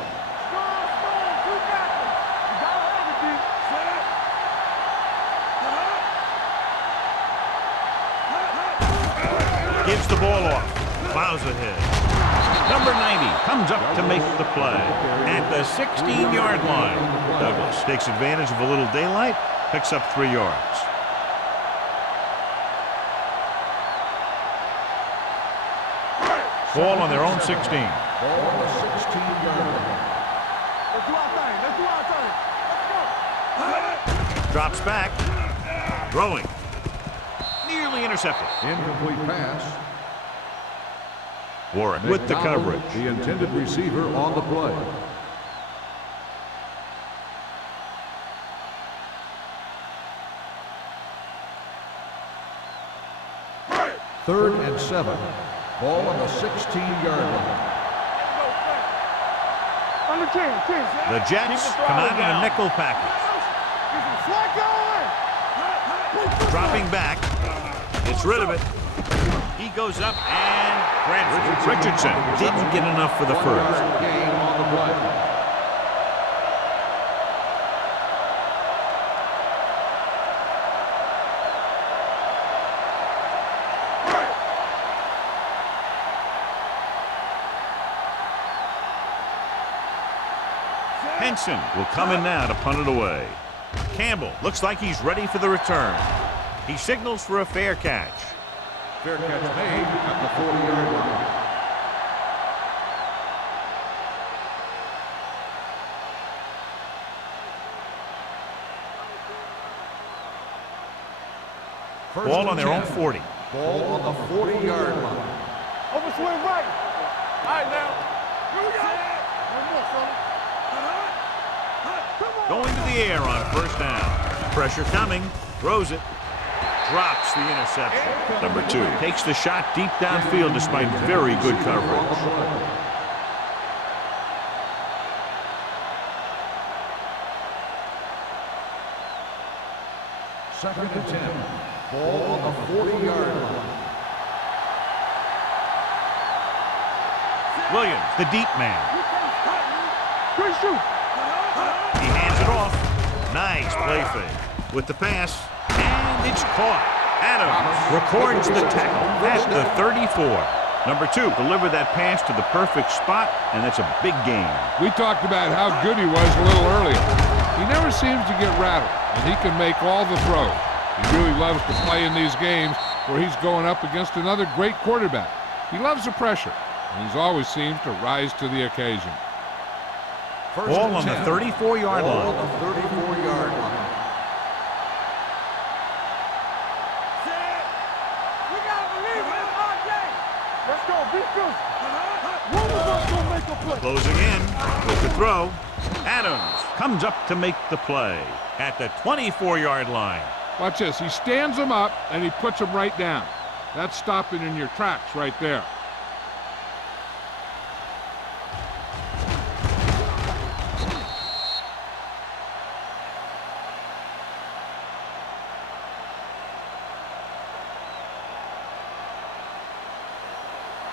Gives the ball off. Plows ahead. Number 90 comes up to make the play at the 16-yard line. Douglas takes advantage of a little daylight, picks up 3 yards. Ball on their own 16. Ball on the 16-yard line. Let's do our thing. Let's do our thing. Let's go. Drops back. Throwing. Nearly intercepted. Incomplete pass. Warren with the coverage. The intended receiver on the play. Third and 7. Ball on the 16-yard line. Under 10. The Jets come out in a nickel package. Dropping back. Gets rid of it. He goes up and grabs it. Richardson didn't get enough for the first. Gain on the play. Henson will come in now to punt it away. Campbell looks like he's ready for the return. He signals for a fair catch. Fair catch made at the 40-yard line. Ball on their own 40. Ball on the 40-yard line. Overswing right. All right, now. Here we go. One more, son. Going to the air on first down. Pressure coming. Throws it. Drops the interception. Number 2 takes the shot deep downfield despite very good coverage. Second and 10. Ball on the 40-yard line. Williams, the deep man. Good shoot. He hands it off. Nice play fake. With the pass, and it's caught. Adams records the tackle at the 34. Number 2 delivered that pass to the perfect spot, and that's a big gain. We talked about how good he was a little earlier. He never seems to get rattled, and he can make all the throws. He really loves to play in these games where he's going up against another great quarterback. He loves the pressure, and he's always seems to rise to the occasion. Ball on the 34-yard line. Ball on the 34-yard line. We gotta believe in RJ. Let's go, defense. One of us gonna make a play. Closing in with the throw. Adams comes up to make the play at the 24-yard line. Watch this. He stands him up, and he puts him right down. That's stopping in your tracks right there.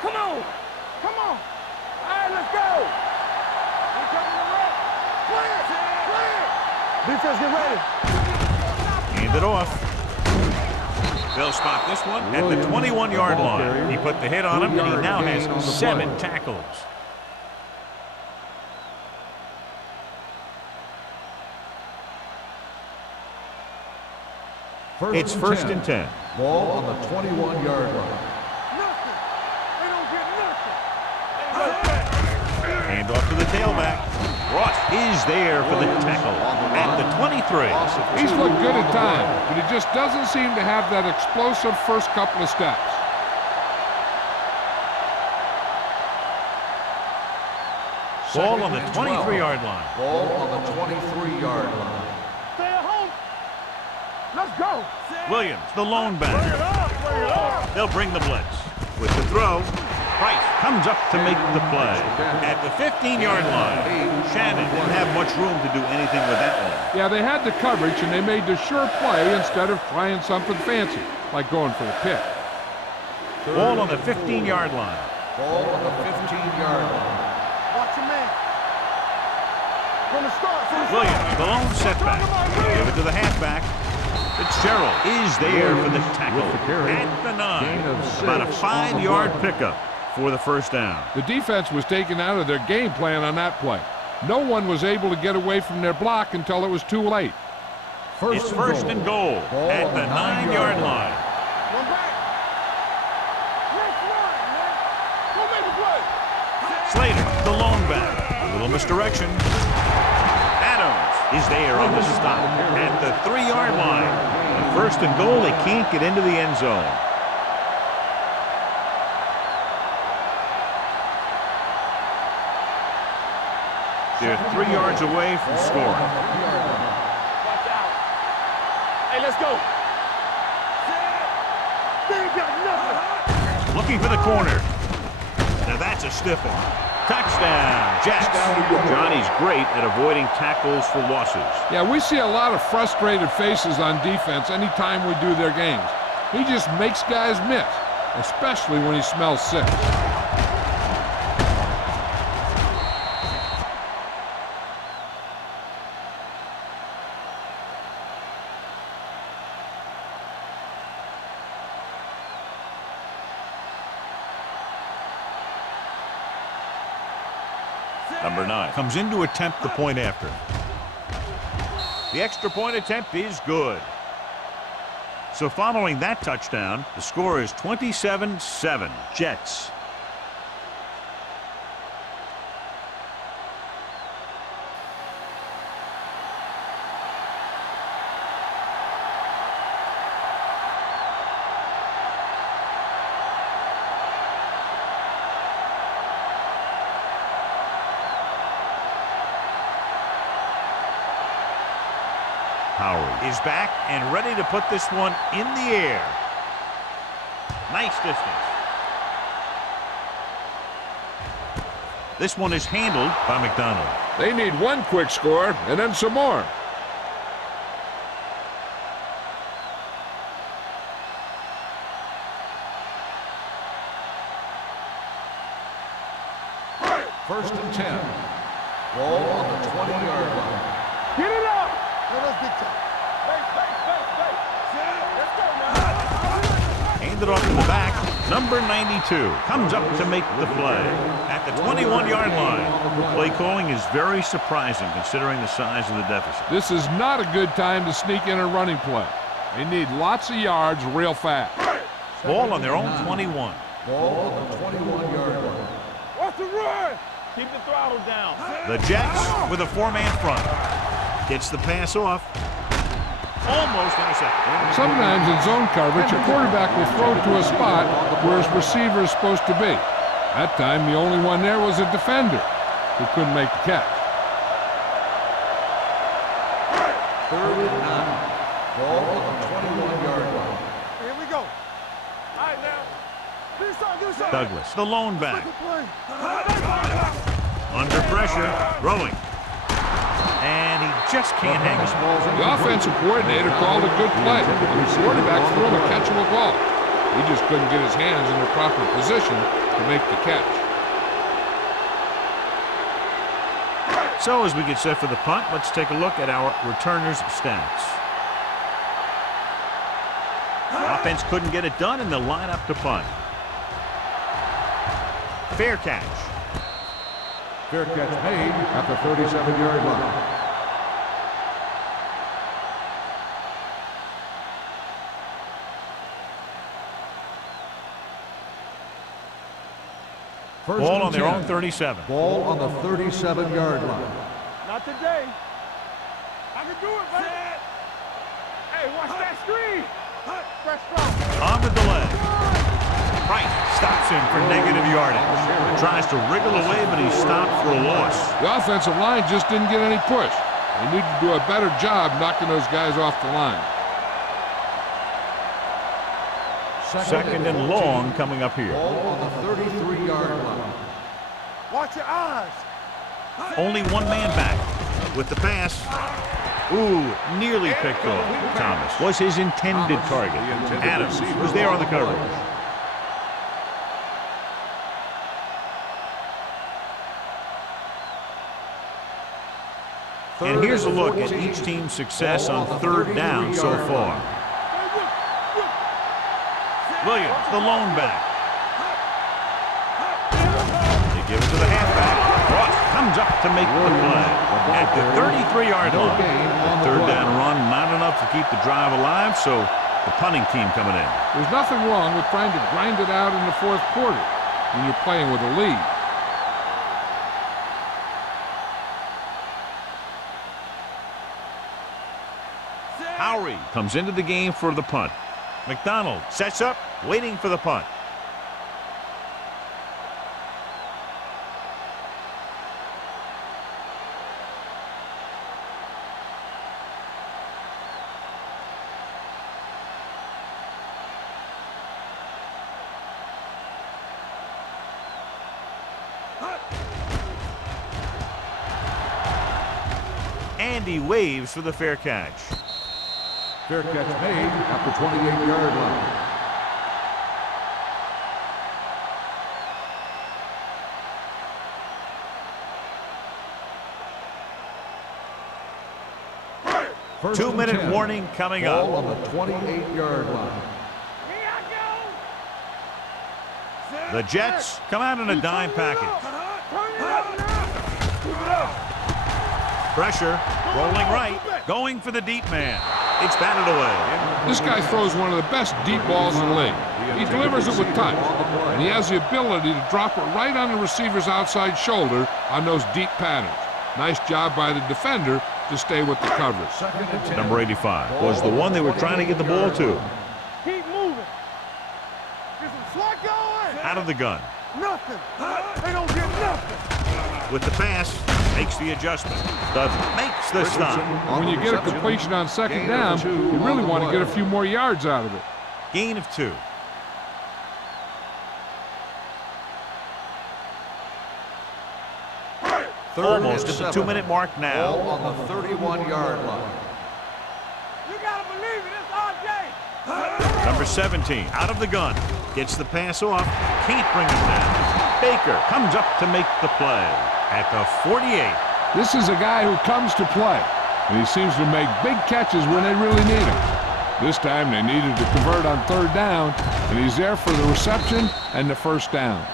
Come on. Come on. All right, let's go. We coming to red. Clear. Clear. Defense, get ready. Hand it off. They'll spot this one at the 21-yard line. He put the hit on him, and he now has 7 tackles. It's first and 10. Ball on the 21-yard line. Nothing. They don't get nothing. Hand off to the tailback. Ross is there for the tackle at the 23. He's looked good at times, but he just doesn't seem to have that explosive first couple of steps. Ball on the 23-yard line. Ball on the 23-yard line. Stay at home. Let's go. Williams, the lone Bring it back. up. Bring it up. They'll bring the blitz. With the throw, Price comes up to make the play. At the 15-yard line, Shannon didn't have much room to do anything with that one. Yeah, they had the coverage, and they made the sure play instead of trying something fancy, like going for a pick. Ball on the 15-yard line. Ball on the 15-yard line. Watch your man. From the start. Williams, the lone setback. Give it to the halfback. Fitzgerald is there for the tackle at the 9. About a 5-yard pickup for the first down. The defense was taken out of their game plan on that play. No one was able to get away from their block until it was too late. It's first and goal at the 9-yard line. One back. Next one, man. Go make a play. Slater, the lone back. A little misdirection. Adams is there on the stop at the 3-yard line. On first and goal, they can't get into the end zone. They're 3 yards away from scoring. Watch out. Hey, let's go. They ain't got nothing. Looking for the corner. Now that's a stiff one. Touchdown, Jets. Johnny's great at avoiding tackles for losses. Yeah, we see a lot of frustrated faces on defense anytime we do their games. He just makes guys miss, especially when he smells sick. Number 9 comes in to attempt the point after. The extra point attempt is good. So following that touchdown, the score is 27-7, Jets. Howard is back and ready to put this one in the air. Nice distance. This one is handled by McDonald. They need one quick score and then some more. First and 10. Ball on the 20-yard line. Get it out. Let us get tough. Let's go, man. Handed off to the back. Number 92 comes up to make the play at the 21-yard line. Play calling is very surprising considering the size of the deficit. This is not a good time to sneak in a running play. They need lots of yards real fast. Ball on their own 21. Ball on the 21-yard line. What's the run? Keep the throttle down. The Jets with a 4-man front. Gets the pass off. Almost intercepted. Sometimes in zone coverage, a quarterback will throw to a spot where his receiver is supposed to be. That time, the only one there was a defender who couldn't make the catch. Third and 9. Ball on the 21-yard line. Here we go. All right, now. Do something. Douglas, the lone back. Make a play. Under pressure, throwing. And he just can't hang his ball. The offensive coordinator called a good play. The quarterback threw him a catchable ball. He just couldn't get his hands in the proper position to make the catch. So as we get set for the punt, let's take a look at our returners' stats. offense couldn't get it done, and they'll line up to punt. Fair catch. Fair catch made at the 37-yard line. Ball on their own 37. Ball on the 37-yard line. Not today. I can do it, man. Hey, watch that screen. Fresh throw. On the delay. Price stops him for negative yardage. Tries to wriggle away, but he's stopped for a loss. The offensive line just didn't get any push. They need to do a better job knocking those guys off the line. Second and long coming up here. Ball on the 33-yard line. Watch your eyes. Only one man back with the pass. Ooh, nearly picked off. Thomas was his intended target. Adams was there on the coverage. And here's a look at each team's success on third down so far. Williams, the lone back. They give it to the halfback. Ross comes up to make the play at the 33-yard line. The third down run, not enough to keep the drive alive, so the punting team coming in. There's nothing wrong with trying to grind it out in the fourth quarter when you're playing with a lead. Howery comes into the game for the punt. McDonald sets up, waiting for the punt. Andy waves for the fair catch. Fair catch made at the 28-yard line. Two-minute warning coming up. Ball on the 28-yard line. The Jets come out in a dime package. Pressure, rolling right, going for the deep man. It's batted away. This guy throws one of the best deep balls in the league. He delivers it with touch, and he has the ability to drop it right on the receiver's outside shoulder on those deep patterns. Nice job by the defender to stay with the coverage. Number 85 was the one they were trying to get the ball to. Keep moving. Get some slack going. Out of the gun. Nothing. They don't get nothing. With the pass, makes the adjustment. Makes the stop. When you get a completion on second down, you really want to get a few more yards out of it. Gain of 2. Almost at the 2-minute mark now. Ball on the 31-yard line. You gotta believe it. It's RJ. Number 17 out of the gun. Gets the pass off. Can't bring him down. Baker comes up to make the play at the 48. This is a guy who comes to play, and he seems to make big catches when they really need him. This time they needed to convert on third down, and he's there for the reception and the first down.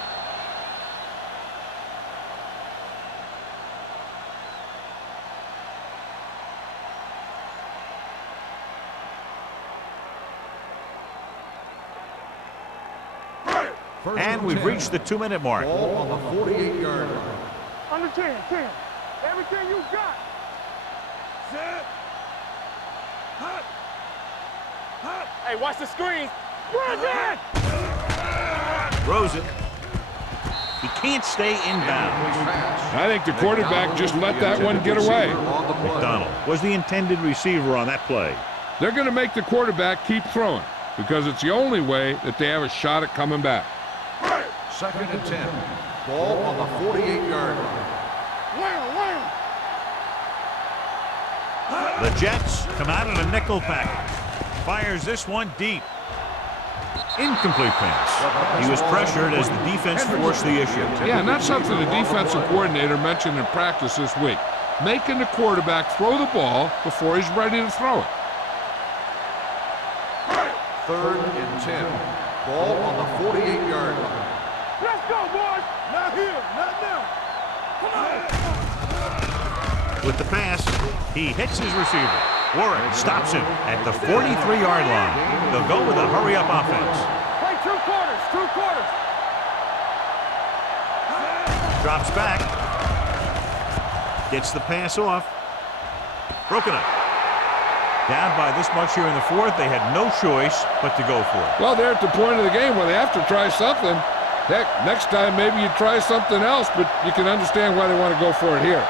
And we've reached the 2-minute mark. Ball on the 48-yard line. Under 10. Everything you got. Set. Hut. Hey, watch the screen. Run that! Throws it. He can't stay inbounds. I think the quarterback just let that one get away. McDonald was the intended receiver on that play. They're going to make the quarterback keep throwing because it's the only way that they have a shot at coming back. Second and 10. Ball on the 48-yard line. The Jets come out in a nickel package. Fires this one deep. Incomplete pass. He was pressured as the defense forced the issue. Yeah, and that's something the defensive coordinator mentioned in practice this week. Making the quarterback throw the ball before he's ready to throw it. 3rd and 10. Ball on the 48-yard line. Let's go, boys. Not here, not now. Come on. With the pass, he hits his receiver. Warren stops him at the 43-yard line. They'll go with a hurry-up offense. Play 2 quarters, 2 quarters. Drops back. Gets the pass off. Broken up. Down by this much here in the 4th, they had no choice but to go for it. Well, they're at the point of the game where they have to try something. Heck, next time maybe you try something else, but you can understand why they want to go for it here.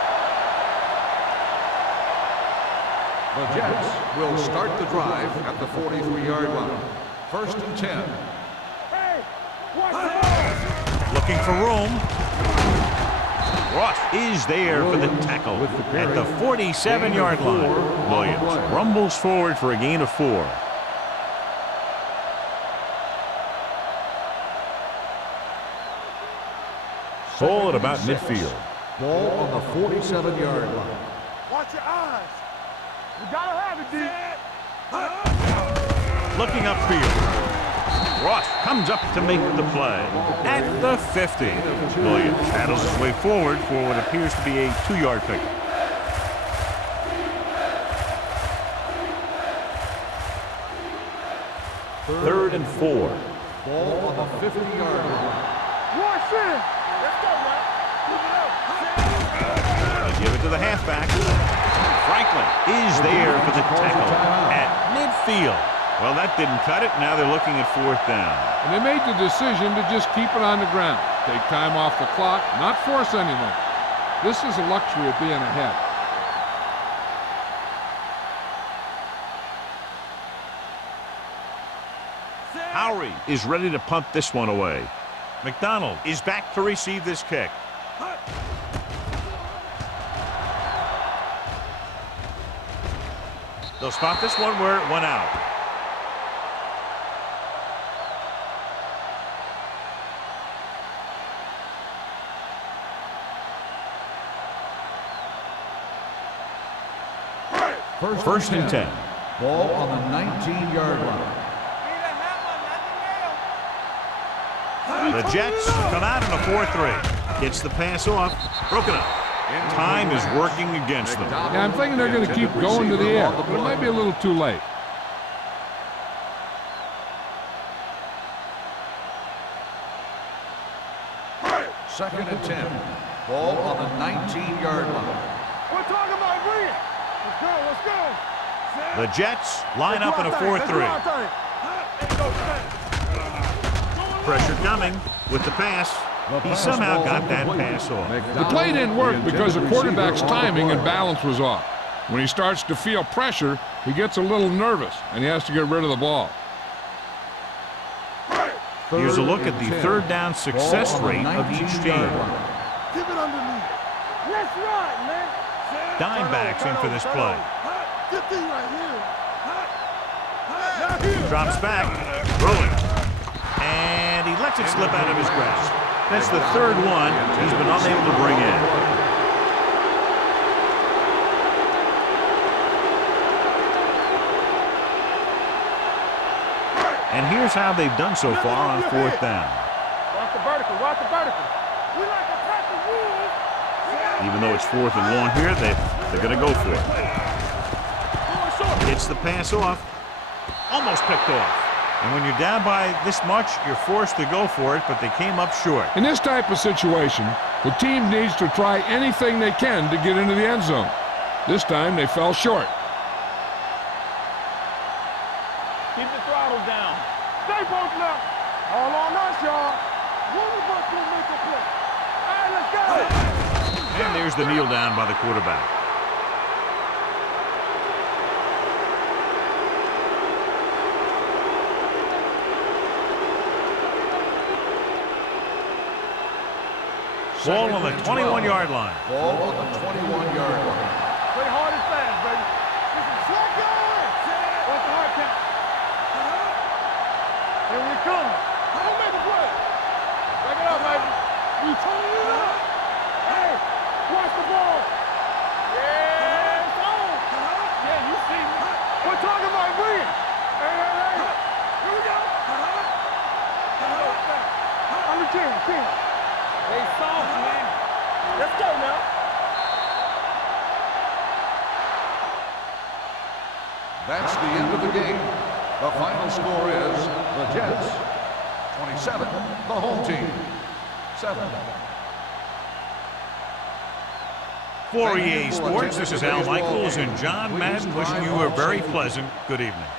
The Jets will start the drive at the 43-yard line. 1st and 10. Hey, watch the ball. Looking for room. Ross is there for the tackle at the 47-yard line. Williams rumbles forward for a gain of 4. Ball at about midfield. Ball on the 47-yard line. Watch your eyes. You gotta have it, D. Looking upfield. Ross comes up to make the play at the 50. Williams paddles his way forward for what appears to be a 2-yard pickup. Third and 4. Ball on the 50-yard line. Watch it. Let's go, man. Move it up. They give it to the halfback. Franklin is there for the tackle at midfield. Well, that didn't cut it. Now they're looking at 4th down. And they made the decision to just keep it on the ground. Take time off the clock, not force anything. This is a luxury of being ahead. Howery is ready to punt this one away. McDonald is back to receive this kick. They'll spot this one where it went out. First and 10. Ball on the 19-yard line. The Jets come out in a 4-3. Gets the pass off. Broken up. Time is working against them. Yeah, I'm thinking they're going to keep going to the air, but it might be a little too late. Second and 10. Ball on the 19-yard line. We're talking about bring it. Let's go, let's go. The Jets line up in a 4-3. Pressure coming with the pass. He somehow got that pass off. The play didn't work because the quarterback's timing and balance was off. When he starts to feel pressure, he gets a little nervous, and he has to get rid of the ball. Here's a look at the 3rd down success rate of each team. Keep it underneath. Let's ride, man. Dimebacks in for this play. Get these right here. Not here. Drops back. Throwing. And he lets it slip out of his grasp. That's the 3rd one he's been unable to bring in. And here's how they've done so far on 4th down. Watch the vertical, watch the vertical. We like to cut the rules. Even though it's 4th and 1 here, they're going to go for it. Gets the pass off. Almost picked off. And when you're down by this much, you're forced to go for it, but they came up short. In this type of situation, the team needs to try anything they can to get into the end zone. This time, they fell short. Keep the throttle down. Stay both left. All on us, y'all. One of us will make a play. All right, let's go. And there's the kneel down by the quarterback. Ball on the 21-yard line. Ball on the 21-yard line. Play hard and fast, baby. This is slow going. What's the hard count? Here we come. Don't make a play. Back it up, baby. We turning it up. Hey, watch the ball. Yeah, it's on. Yeah, you see me. We're talking about bring it. Hey, hey, hey. That's the end of the game. The final score is the Jets 27, the home team 7. For EA Sports, this is Al Michaels and John Madden wishing you a very pleasant good evening.